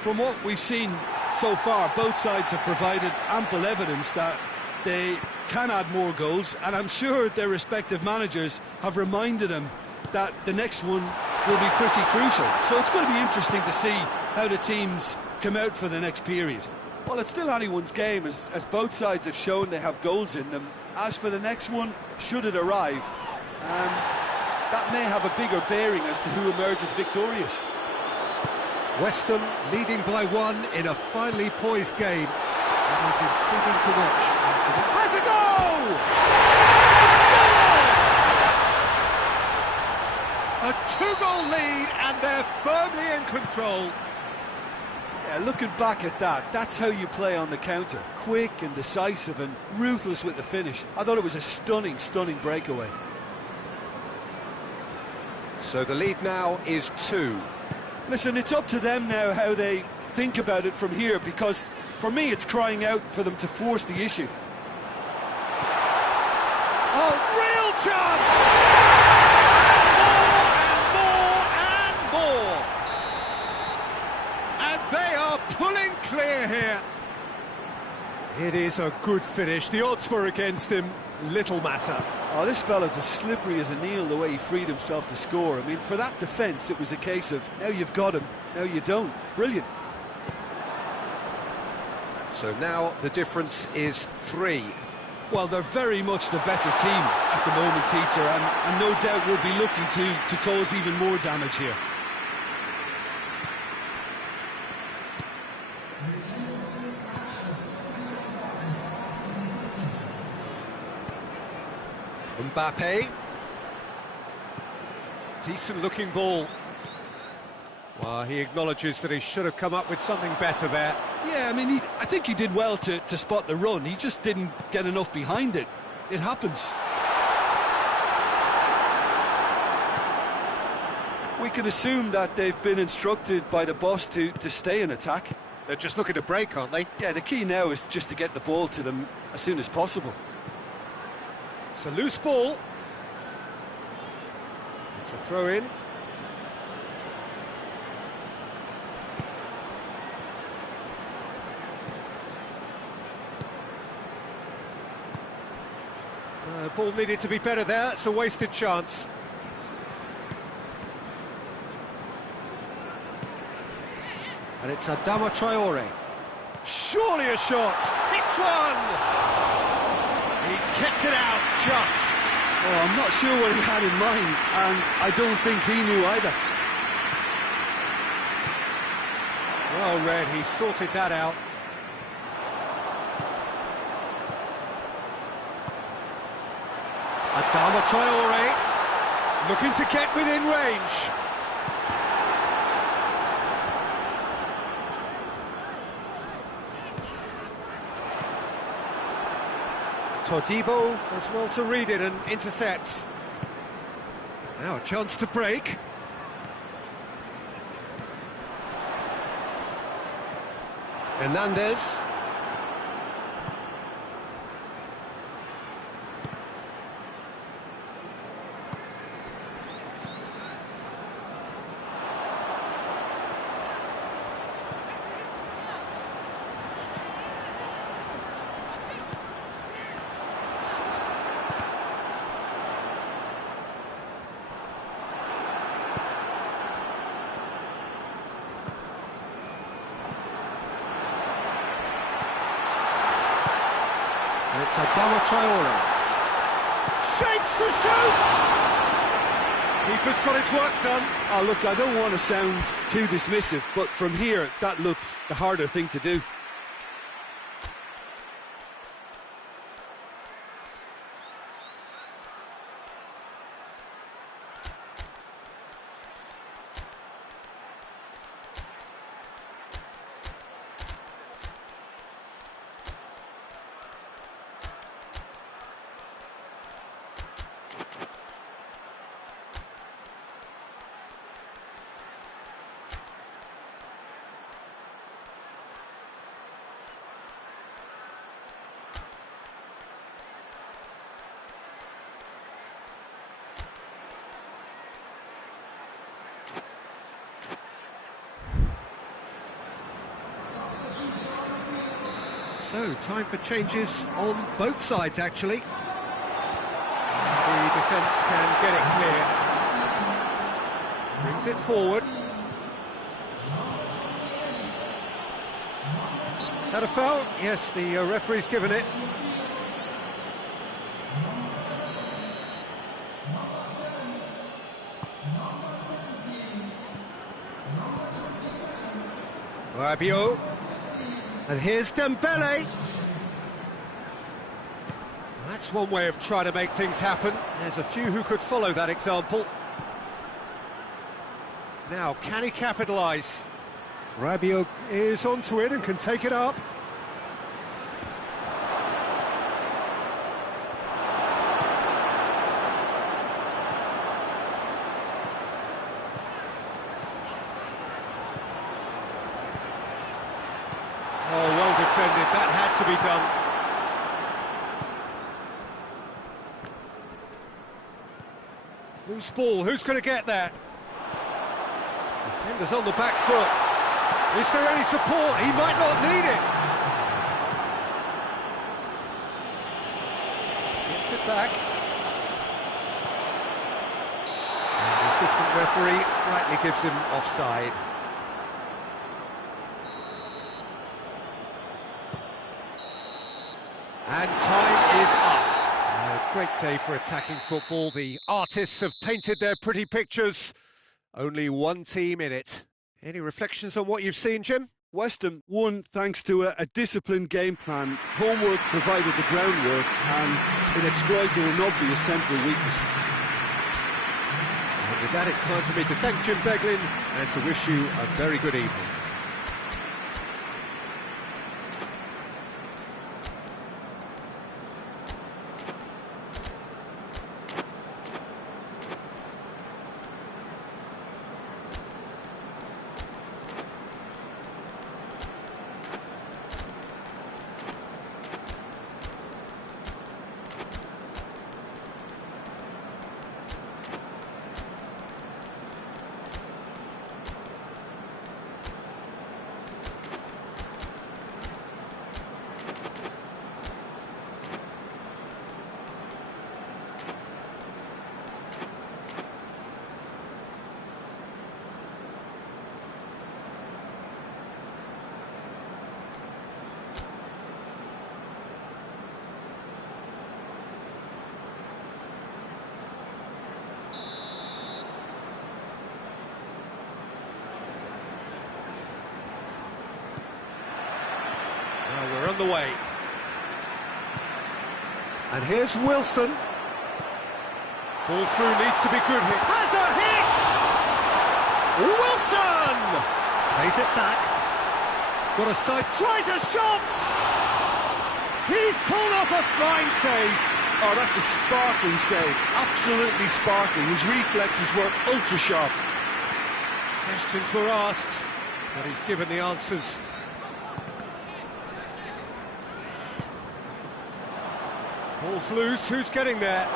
from what we've seen so far, both sides have provided ample evidence that they can add more goals, and I'm sure their respective managers have reminded them that the next one will be pretty crucial. So it's going to be interesting to see how the teams come out for the next period. Well, it's still anyone's game, as both sides have shown they have goals in them. As for the next one, should it arrive, that may have a bigger bearing as to who emerges victorious. West Ham leading by 1 in a finely poised game. That is intriguing to watch. Has a goal! A 2-goal lead, and they're firmly in control. Yeah, looking back at that, that's how you play on the counter. Quick and decisive and ruthless with the finish. I thought it was a stunning, stunning breakaway. So the lead now is 2. Listen, it's up to them now how they think about it from here, because for me it's crying out for them to force the issue. Oh, real chance! And more, and more, and more! And they are pulling clear here. It is a good finish. The odds were against him. Little matter. Oh, this fella's as slippery as a Neil, the way he freed himself to score. I mean, for that defence, it was a case of, now you've got him, now you don't. Brilliant. So now the difference is 3. Well, they're very much the better team at the moment, Peter, and no doubt will be looking to cause even more damage here. Mbappe. Decent looking ball. Well, he acknowledges that he should have come up with something better there. Yeah, I mean, I think he did well to spot the run. He just didn't get enough behind it. It happens. We can assume that they've been instructed by the boss to stay in attack. They're just looking to break, aren't they? Yeah, the key now is just to get the ball to them as soon as possible. It's a loose ball. It's a throw-in. Ball needed to be better there. It's a wasted chance. And it's Adama Traore. Surely a shot. Hits one. He's kept it out just. Oh, I'm not sure what he had in mind, and I don't think he knew either. Well read, he sorted that out. Adama Traore looking to get within range. Todibo does well to read it and intercepts. Now a chance to break. Hernandez. It's Adama Traore. Shapes to shoot! Keeper's got his work done. Oh, look, I don't want to sound too dismissive, but from here, that looked the harder thing to do. So, time for changes on both sides, actually. The defence can get it clear. Brings it forward. Is that a foul? Yes, the referee's given it. Rabiot. And here's Dembele. That's one way of trying to make things happen. There's a few who could follow that example. Now, can he capitalise? Rabiot is onto it and can take it up. Oh, well defended, that had to be done. Loose ball, who's going to get that? Defender's on the back foot. Is there any support? He might not need it. Gets it back. And the assistant referee rightly gives him offside. And time is up. A great day for attacking football. The artists have painted their pretty pictures. Only one team in it. Any reflections on what you've seen, Jim? West Ham won thanks to a disciplined game plan. Homework provided the groundwork, and it exploited an obvious central weakness. And with that, it's time for me to thank Jim Beglin and to wish you a very good evening. Well, we're on the way. And here's Wilson. Ball through, needs to be good here. Has a hit! Wilson! Plays it back. Got a side, tries a shot! He's pulled off a fine save. Oh, that's a sparkling save. Absolutely sparkling. His reflexes were ultra sharp. Questions were asked, but he's given the answers. Ball's loose, who's getting there?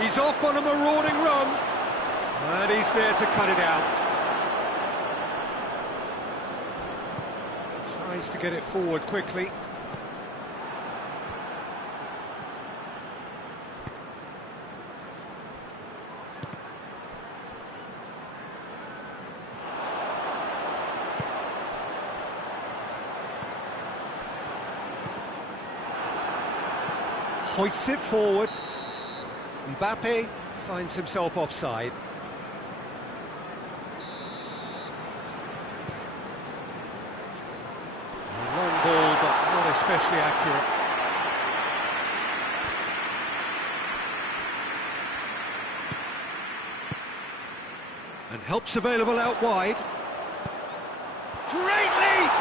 He's off on a marauding run, and he's there to cut it out. Tries to get it forward quickly. Hoists it forward. Mbappe finds himself offside. A long ball, but not especially accurate. And help's available out wide. Great leap!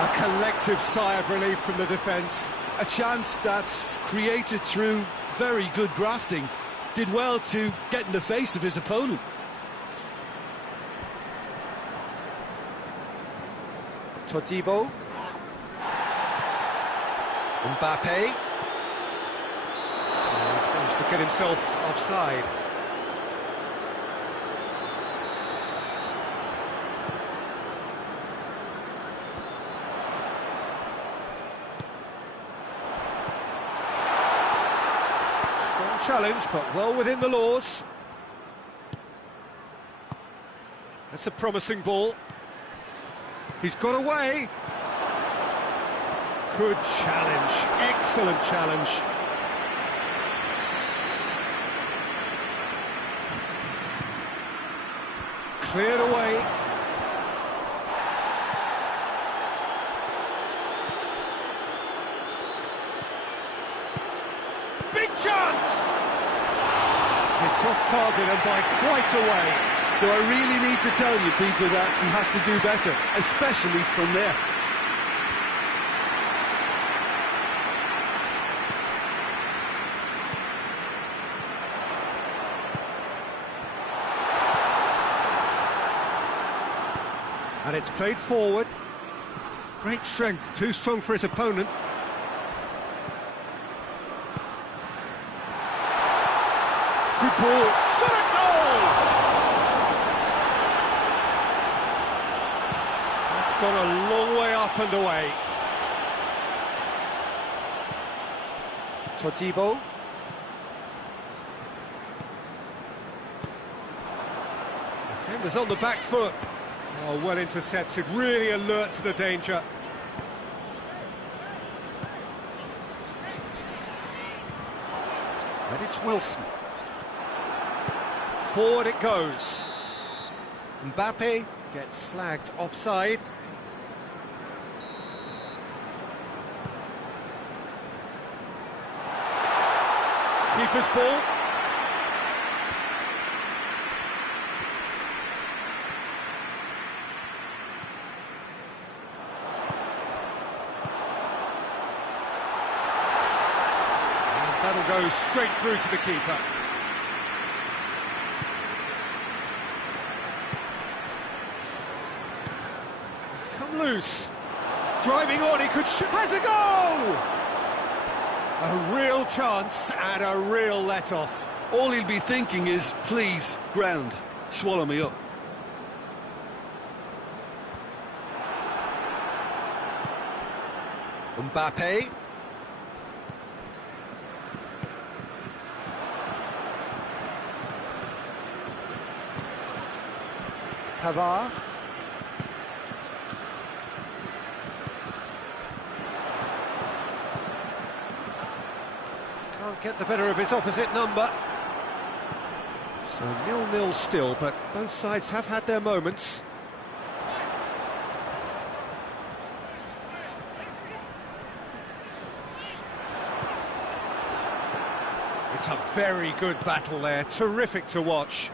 A collective sigh of relief from the defence. A chance that's created through very good grafting. Did well to get in the face of his opponent. Todibo. Mbappe. Oh, he's managed to get himself offside. Challenge, but well within the laws. That's a promising ball. He's got away. Good challenge, excellent challenge. Cleared away. Big chance! It's off target and by quite a way. Do I really need to tell you, Peter, that he has to do better, especially from there? And it's played forward. Great strength, too strong for his opponent. Good ball, shot at goal! That's gone a long way up and away. Todibo. Defenders on the back foot. Oh, well intercepted, really alert to the danger. But it's Wilson. Forward it goes. Mbappe gets flagged offside. Keeper's ball. That'll go straight through to the keeper. It's come loose. Driving on, he could shoot. Has a goal! A real chance and a real let-off. All he'll be thinking is, please, ground, swallow me up. Mbappe. Pavard. Can't get the better of his opposite number. So 0-0 still, but both sides have had their moments. It's a very good battle there, terrific to watch.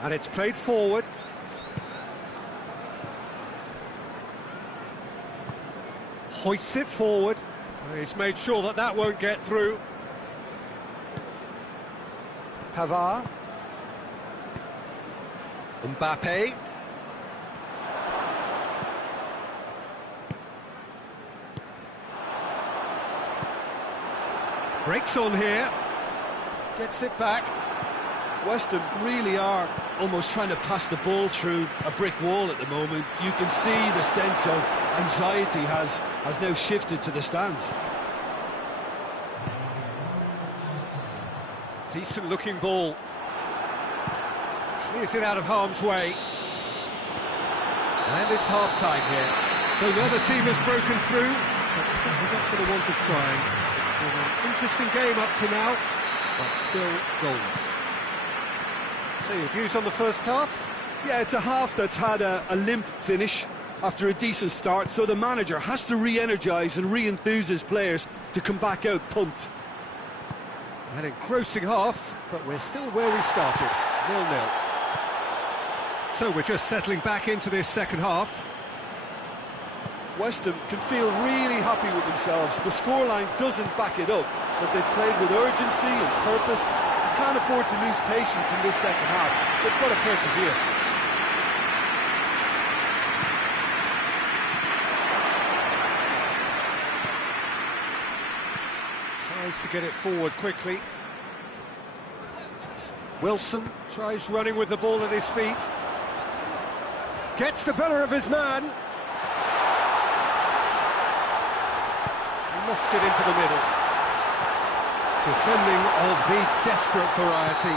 And it's played forward. Hoists it forward. He's made sure that that won't get through. Pavard. Mbappe. Breaks on here. Gets it back. Weston really are almost trying to pass the ball through a brick wall at the moment. You can see the sense of anxiety has now shifted to the stands. Decent looking ball. Clears it out of harm's way. And it's half-time here. So the other team has broken through. but certainly not for the want of trying. It's been an interesting game up to now, but still goals. So your views on the first half? Yeah, it's a half that's had a limp finish after a decent start, so the manager has to re-energise and re-enthuse his players to come back out pumped. An engrossing half, but we're still where we started, 0-0. So we're just settling back into this second half. West Ham can feel really happy with themselves. The scoreline doesn't back it up, but they've played with urgency and purpose. They can't afford to lose patience in this second half. They've got to persevere. Tries to get it forward quickly. Wilson tries running with the ball at his feet. Gets the better of his man. Lofted into the middle. Defending of the desperate variety.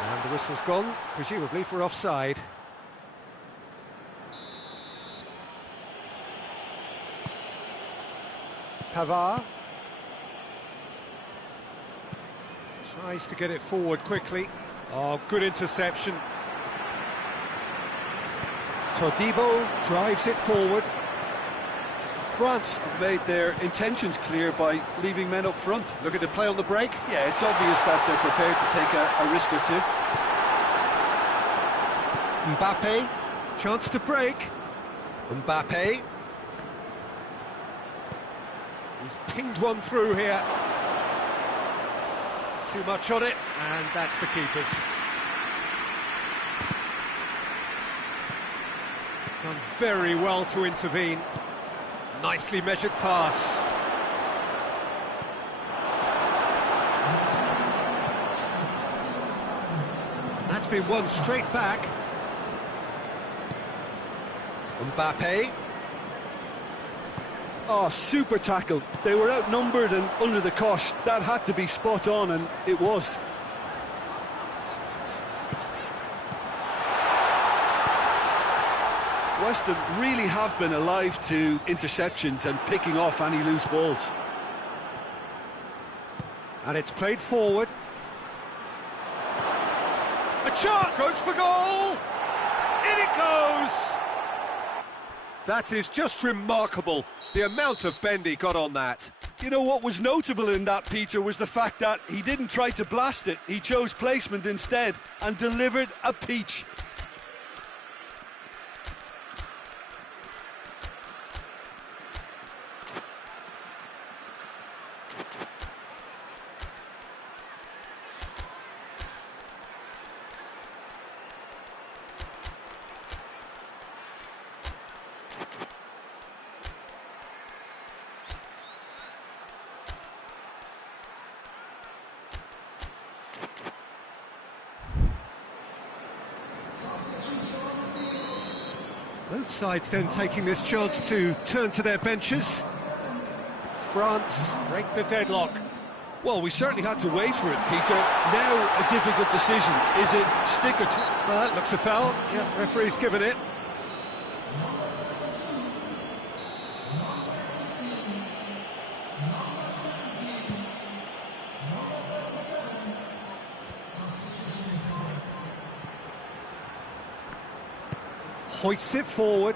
And the whistle's gone, presumably for offside. Pavard. Tries to get it forward quickly. Oh, good interception. Todibo drives it forward. France have made their intentions clear by leaving men up front. Looking to play on the break. Yeah, it's obvious that they're prepared to take a risk or two. Mbappe, chance to break. Mbappe. He's pinged one through here. Too much on it, and that's the keeper's. Done very well to intervene. Nicely measured pass. That's been won straight back. Mbappe. Oh, super tackle. They were outnumbered and under the cosh. That had to be spot on, and it was. West Ham really have been alive to interceptions and picking off any loose balls. And it's played forward. A chance! Goes for goal! In it goes! That is just remarkable, the amount of bend he got on that. You know what was notable in that, Peter, was the fact that he didn't try to blast it. He chose placement instead and delivered a peach. Both sides then taking this chance to turn to their benches. France break the deadlock. Well, we certainly had to wait for it, Peter. Now a difficult decision. Is it stick or Well, that looks a foul. Yeah, referee's given it. Hoists it forward.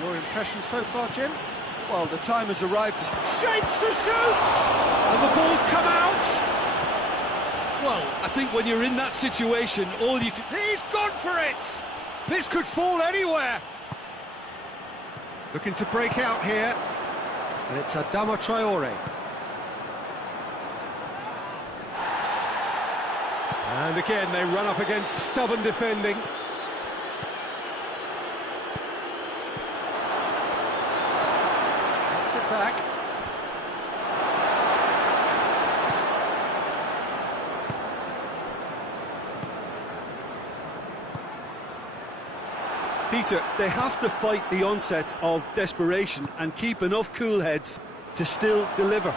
Your impression so far, Jim? Well, the time has arrived to... Shapes to shoot! And the ball's come out! Well, I think when you're in that situation, all you can... He's gone for it! This could fall anywhere! Looking to break out here. And it's Adama Traore. And again, they run up against stubborn defending. Gets it back. Peter, they have to fight the onset of desperation and keep enough cool heads to still deliver.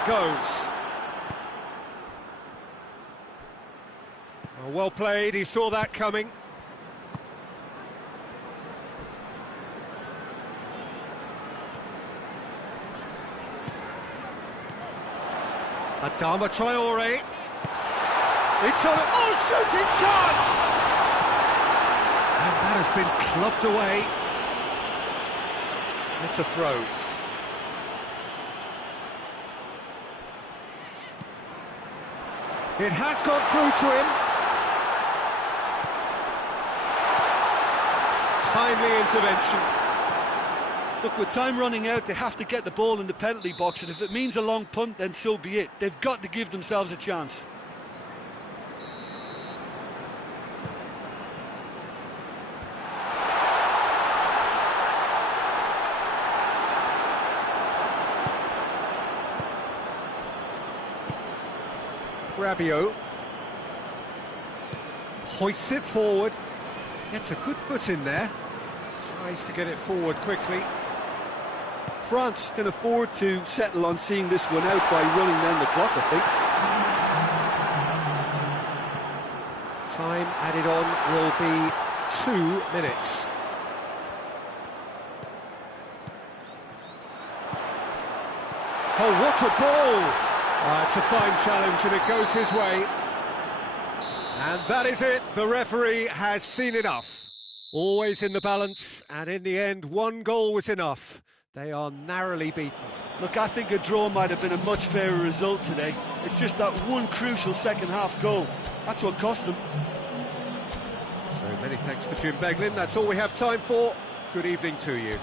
it goes. Oh, well played, he saw that coming. Adama Traore. It's on a... Oh, shooting chance! And that has been clubbed away. It's a throw. It has gone through to him. Timely intervention. Look, with time running out, they have to get the ball in the penalty box, and if it means a long punt, then so be it. They've got to give themselves a chance. Rabiot hoists it forward, gets a good foot in there, tries to get it forward quickly. France can afford to settle on seeing this one out by running down the clock, I think. Time added on will be 2 minutes. Oh, what a ball! It's a fine challenge and it goes his way. And that is it, the referee has seen enough. Always in the balance, and in the end, 1 goal was enough. They are narrowly beaten. Look, I think a draw might have been a much fairer result today. It's just that one crucial second-half goal. That's what cost them. So many thanks to Jim Beglin. That's all we have time for. Good evening to you.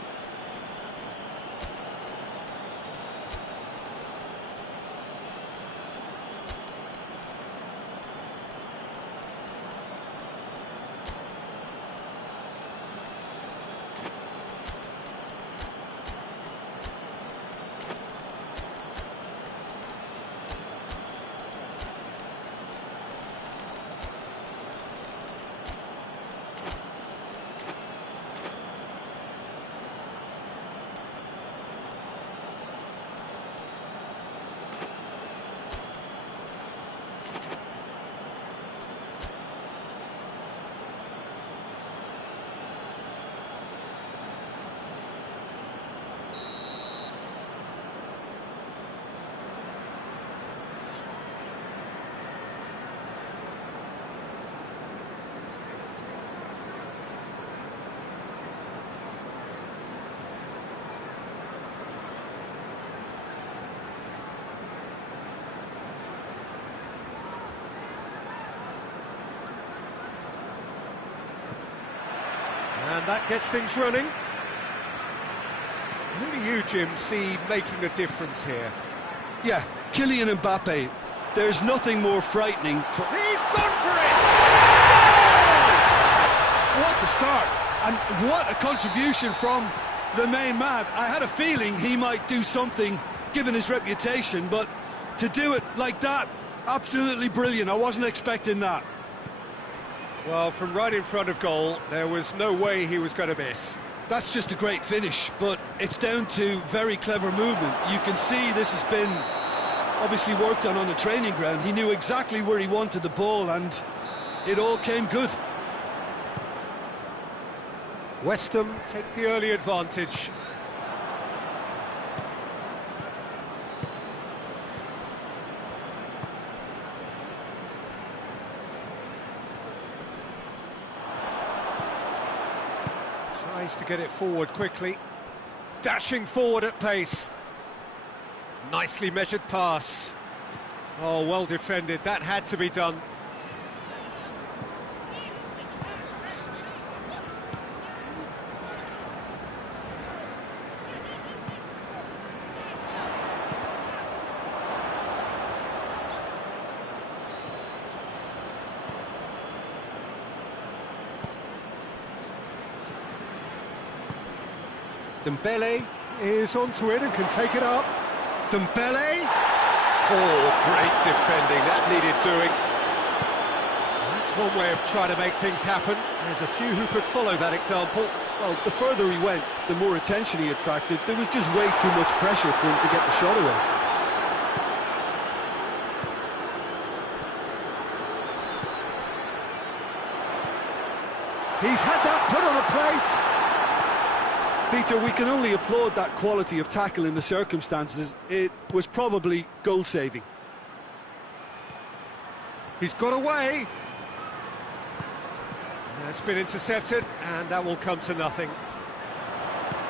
And that gets things running. Who do you, Jim, see making a difference here? Yeah, Kylian Mbappe. There's nothing more frightening for... He's gone for it! What a start! And what a contribution from the main man. I had a feeling he might do something, given his reputation, but to do it like that, absolutely brilliant. I wasn't expecting that. Well, from right in front of goal, there was no way he was going to miss. That's just a great finish, but it's down to very clever movement. You can see this has been obviously worked on the training ground. He knew exactly where he wanted the ball, and it all came good. West Ham take the early advantage. Tries to get it forward quickly. Dashing forward at pace. Nicely measured pass. Oh, well defended. That had to be done. Dembele is onto it and can take it up. Dembele. Oh, great defending. That needed doing. That's one way of trying to make things happen. There's a few who could follow that example. Well, the further he went, the more attention he attracted. There was just way too much pressure for him to get the shot away. He's had that put on a plate. Peter, we can only applaud that quality of tackle in the circumstances. It was probably goal-saving. He's got away. It's been intercepted, and that will come to nothing.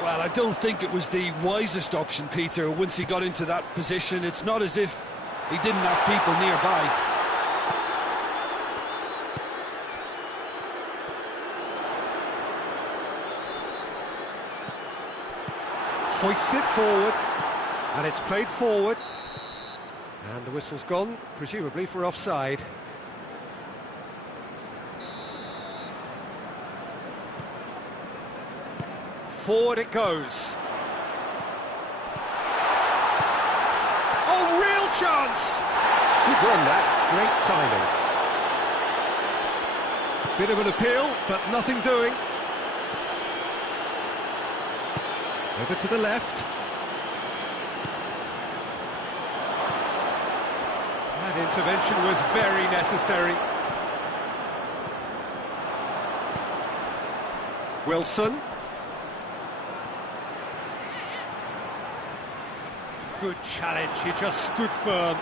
Well, I don't think it was the wisest option, Peter, once he got into that position. It's not as if he didn't have people nearby. Hoists it forward, and it's played forward. And the whistle's gone, presumably for offside. Forward it goes. Oh, real chance! It's a good run, that. Great timing. Bit of an appeal, but nothing doing. Over to the left. That intervention was very necessary. Wilson. Good challenge, he just stood firm.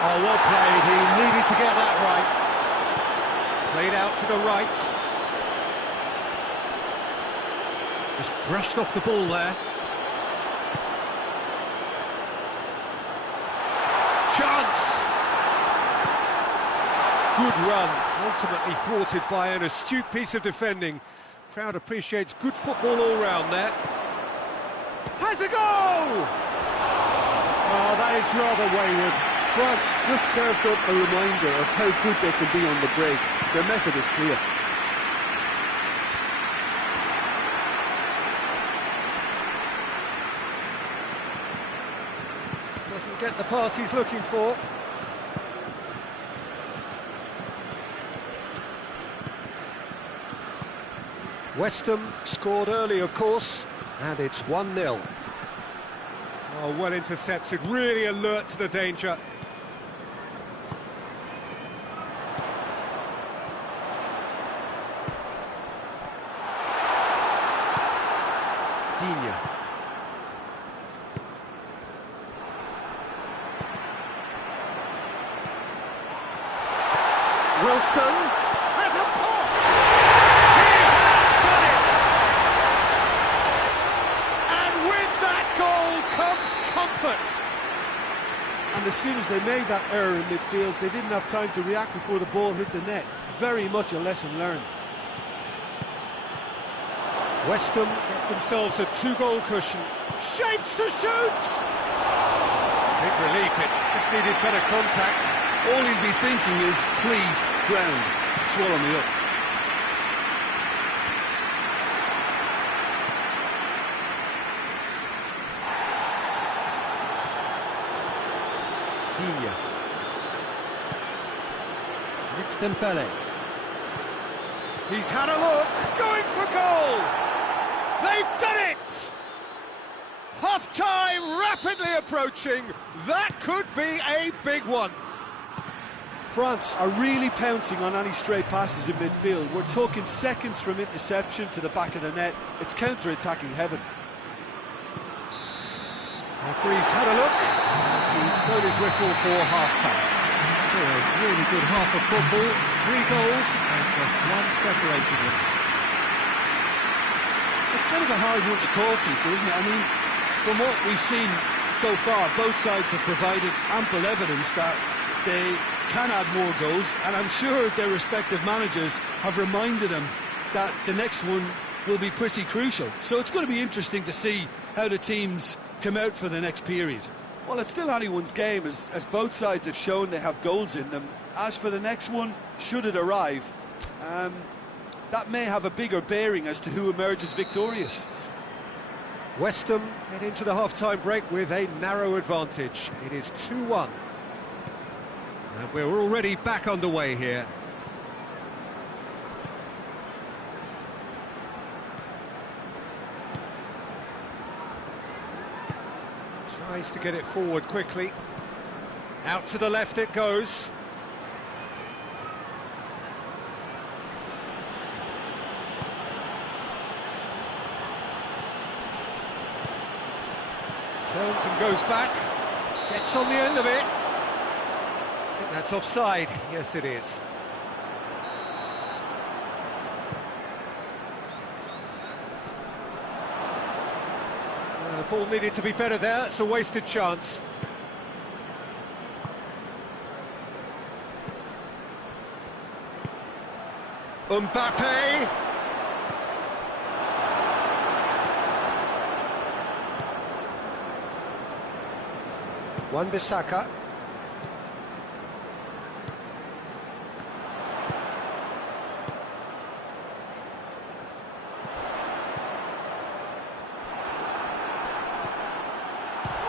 Oh, well played, he needed to get that right. Played out to the right. Just brushed off the ball there. Chance! Good run, ultimately thwarted by an astute piece of defending. Crowd appreciates good football all round there. Has a goal! Oh, that is rather wayward. France just served up a reminder of how good they can be on the break. Their method is clear. Doesn't get the pass he's looking for. West Ham scored early, of course, and it's 1-0. Oh, well intercepted, really alert to the danger. Wilson has a pop! He has done it! And with that goal comes comfort! And as soon as they made that error in midfield, they didn't have time to react before the ball hit the net. Very much a lesson learned. West Ham get themselves a 2-goal cushion. Shapes to shoot! Big relief, it just needed better contact. All he'd be thinking is, please, ground, swallow me up. Digne. It's Dembele. He's had a look, going for goal! They've done it! Half-time rapidly approaching. That could be a big one. France are really pouncing on any stray passes in midfield. We're talking seconds from interception to the back of the net. It's counter-attacking heaven. Referee's had a look, and he's blown his whistle for half-time. So a really good half of football, 3 goals, and just one separated them. It's kind of a hard one to call, Peter, isn't it? I mean, from what we've seen so far, both sides have provided ample evidence that they can add more goals, and I'm sure their respective managers have reminded them that the next one will be pretty crucial. So it's going to be interesting to see how the teams come out for the next period. Well, it's still anyone's game, as both sides have shown they have goals in them. As for the next one, should it arrive, that may have a bigger bearing as to who emerges victorious. West Ham head into the half-time break with a narrow advantage. It is 2-1. And we're already back underway here. Tries to get it forward quickly. Out to the left it goes. Turns and goes back. Gets on the end of it. I think that's offside. Yes, it is. The ball needed to be better there. It's a wasted chance. Mbappe. Wan-Bissaka.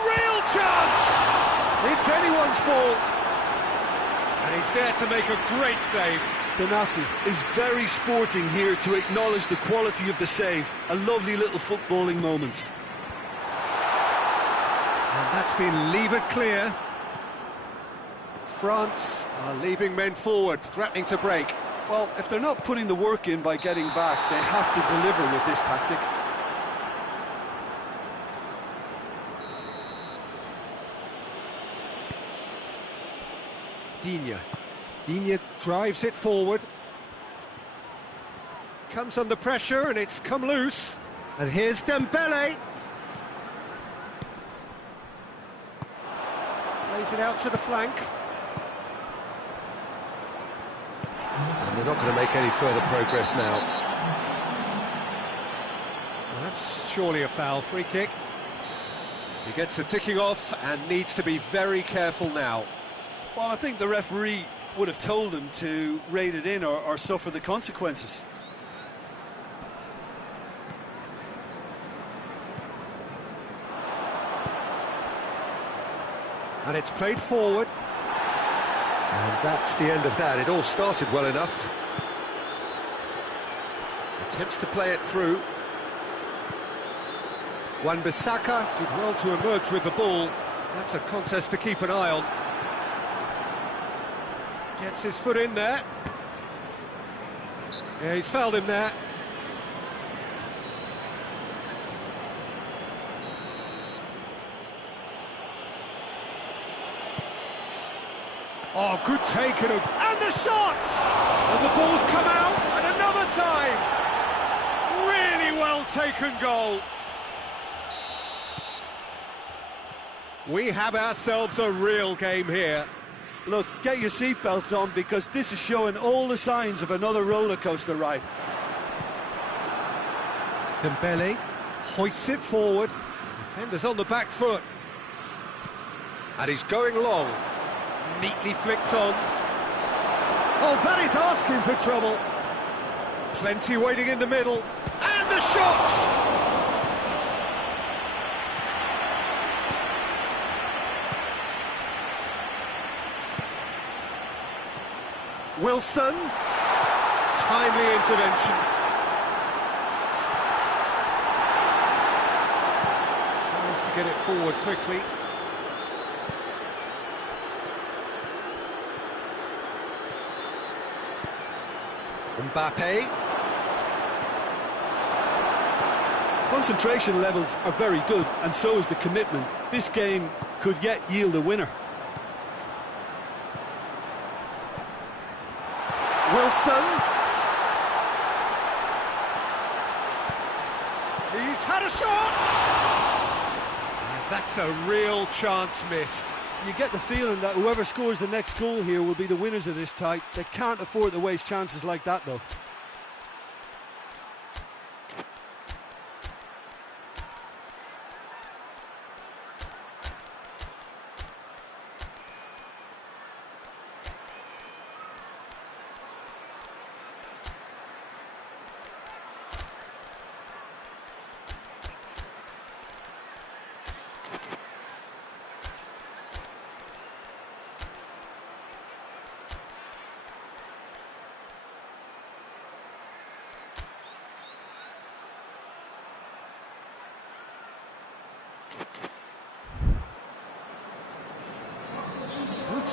Real chance! It's anyone's ball. And he's there to make a great save. Benassi is very sporting here to acknowledge the quality of the save. A lovely little footballing moment. And that's been levered clear. France are leaving men forward, threatening to break. Well, if they're not putting the work in by getting back, they have to deliver with this tactic. Digne drives it forward. Comes under pressure and it's come loose. And here's Dembele. Plays it out to the flank. And they're not going to make any further progress now. Well, that's surely a foul. Free kick. He gets a ticking off and needs to be very careful now. Well, I think the referee would have told him to rein it in or suffer the consequences. And it's played forward. And that's the end of that. It all started well enough. Attempts to play it through. Wan-Bissaka did well to emerge with the ball. That's a contest to keep an eye on. Gets his foot in there. Yeah, he's fouled him there. Oh, good take and the shot! And the ball's come out at another time. Really well taken goal. We have ourselves a real game here. Look, get your seatbelts on because this is showing all the signs of another roller coaster ride. Dembele hoists it forward. Defender's on the back foot. And he's going long. Neatly flicked on. Oh, that is asking for trouble. Plenty waiting in the middle. And the shot! Wilson. Timely intervention. Tries to get it forward quickly. Mbappe. Concentration levels are very good, and so is the commitment. This game could yet yield a winner. Wilson. He's had a shot! And that's a real chance missed. You get the feeling that whoever scores the next goal here will be the winners of this tie. They can't afford to waste chances like that, though.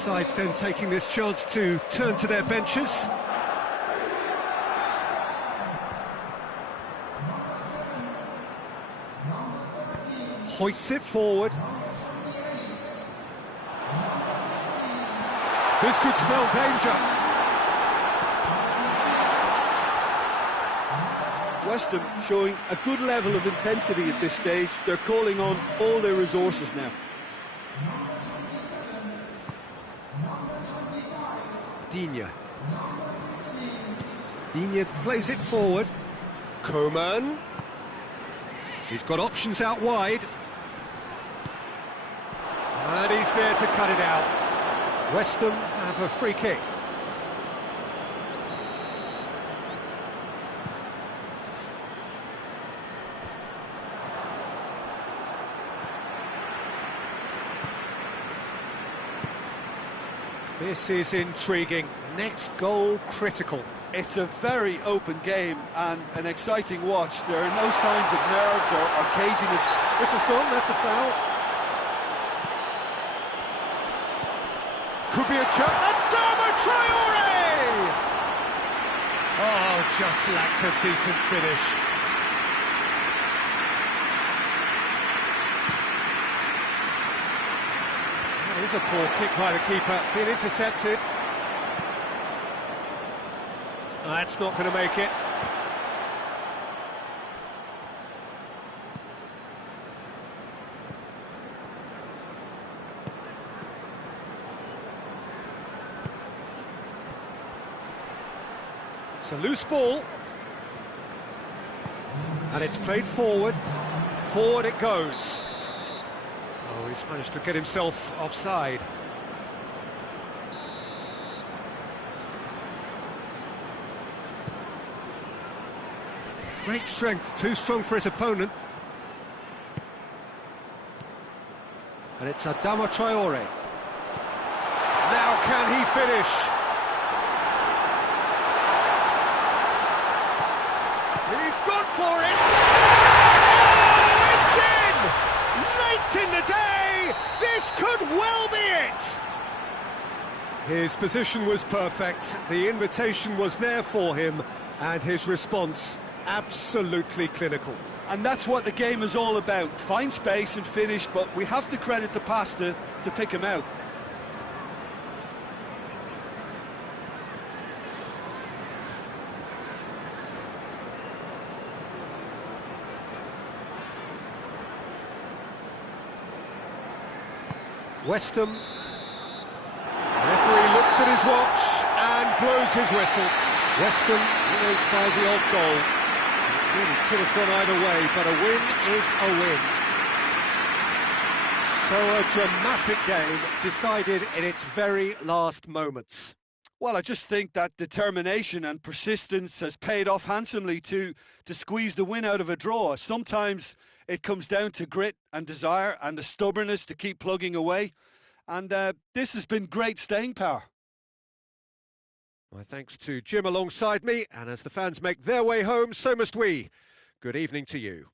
sides then taking this chance to turn to their benches. Hoists it forward. This could spell danger. West Ham showing a good level of intensity at this stage. They're calling on all their resources now. Digne. Digne plays it forward. Coman. He's got options out wide. And he's there to cut it out. West Ham have a free kick. This is intriguing. Next goal critical. It's a very open game and an exciting watch. There are no signs of nerves or caginess. This has gone, that's a foul. Could be a chance. Adama Traore! Oh, just lacked a decent finish. That is a poor kick by the keeper, being intercepted. That's not going to make it. It's a loose ball. And it's played forward. Forward it goes. Oh, he's managed to get himself offside. Great strength, too strong for his opponent. And it's Adama Traore. Now can he finish? He's gone for it! Oh, it's in! Late in the day, this could well be it! His position was perfect, the invitation was there for him, and his response absolutely clinical. And that's what the game is all about. Find space and finish, but we have to credit the passer to pick him out. West Ham. Referee looks at his watch and blows his whistle. West Ham winners by the odd goal. Really could have gone either way, but a win is a win. So a dramatic game decided in its very last moments. Well, I just think that determination and persistence has paid off handsomely to squeeze the win out of a draw. Sometimes it comes down to grit and desire and the stubbornness to keep plugging away. And this has been great staying power. My thanks to Jim alongside me, and as the fans make their way home, so must we. Good evening to you.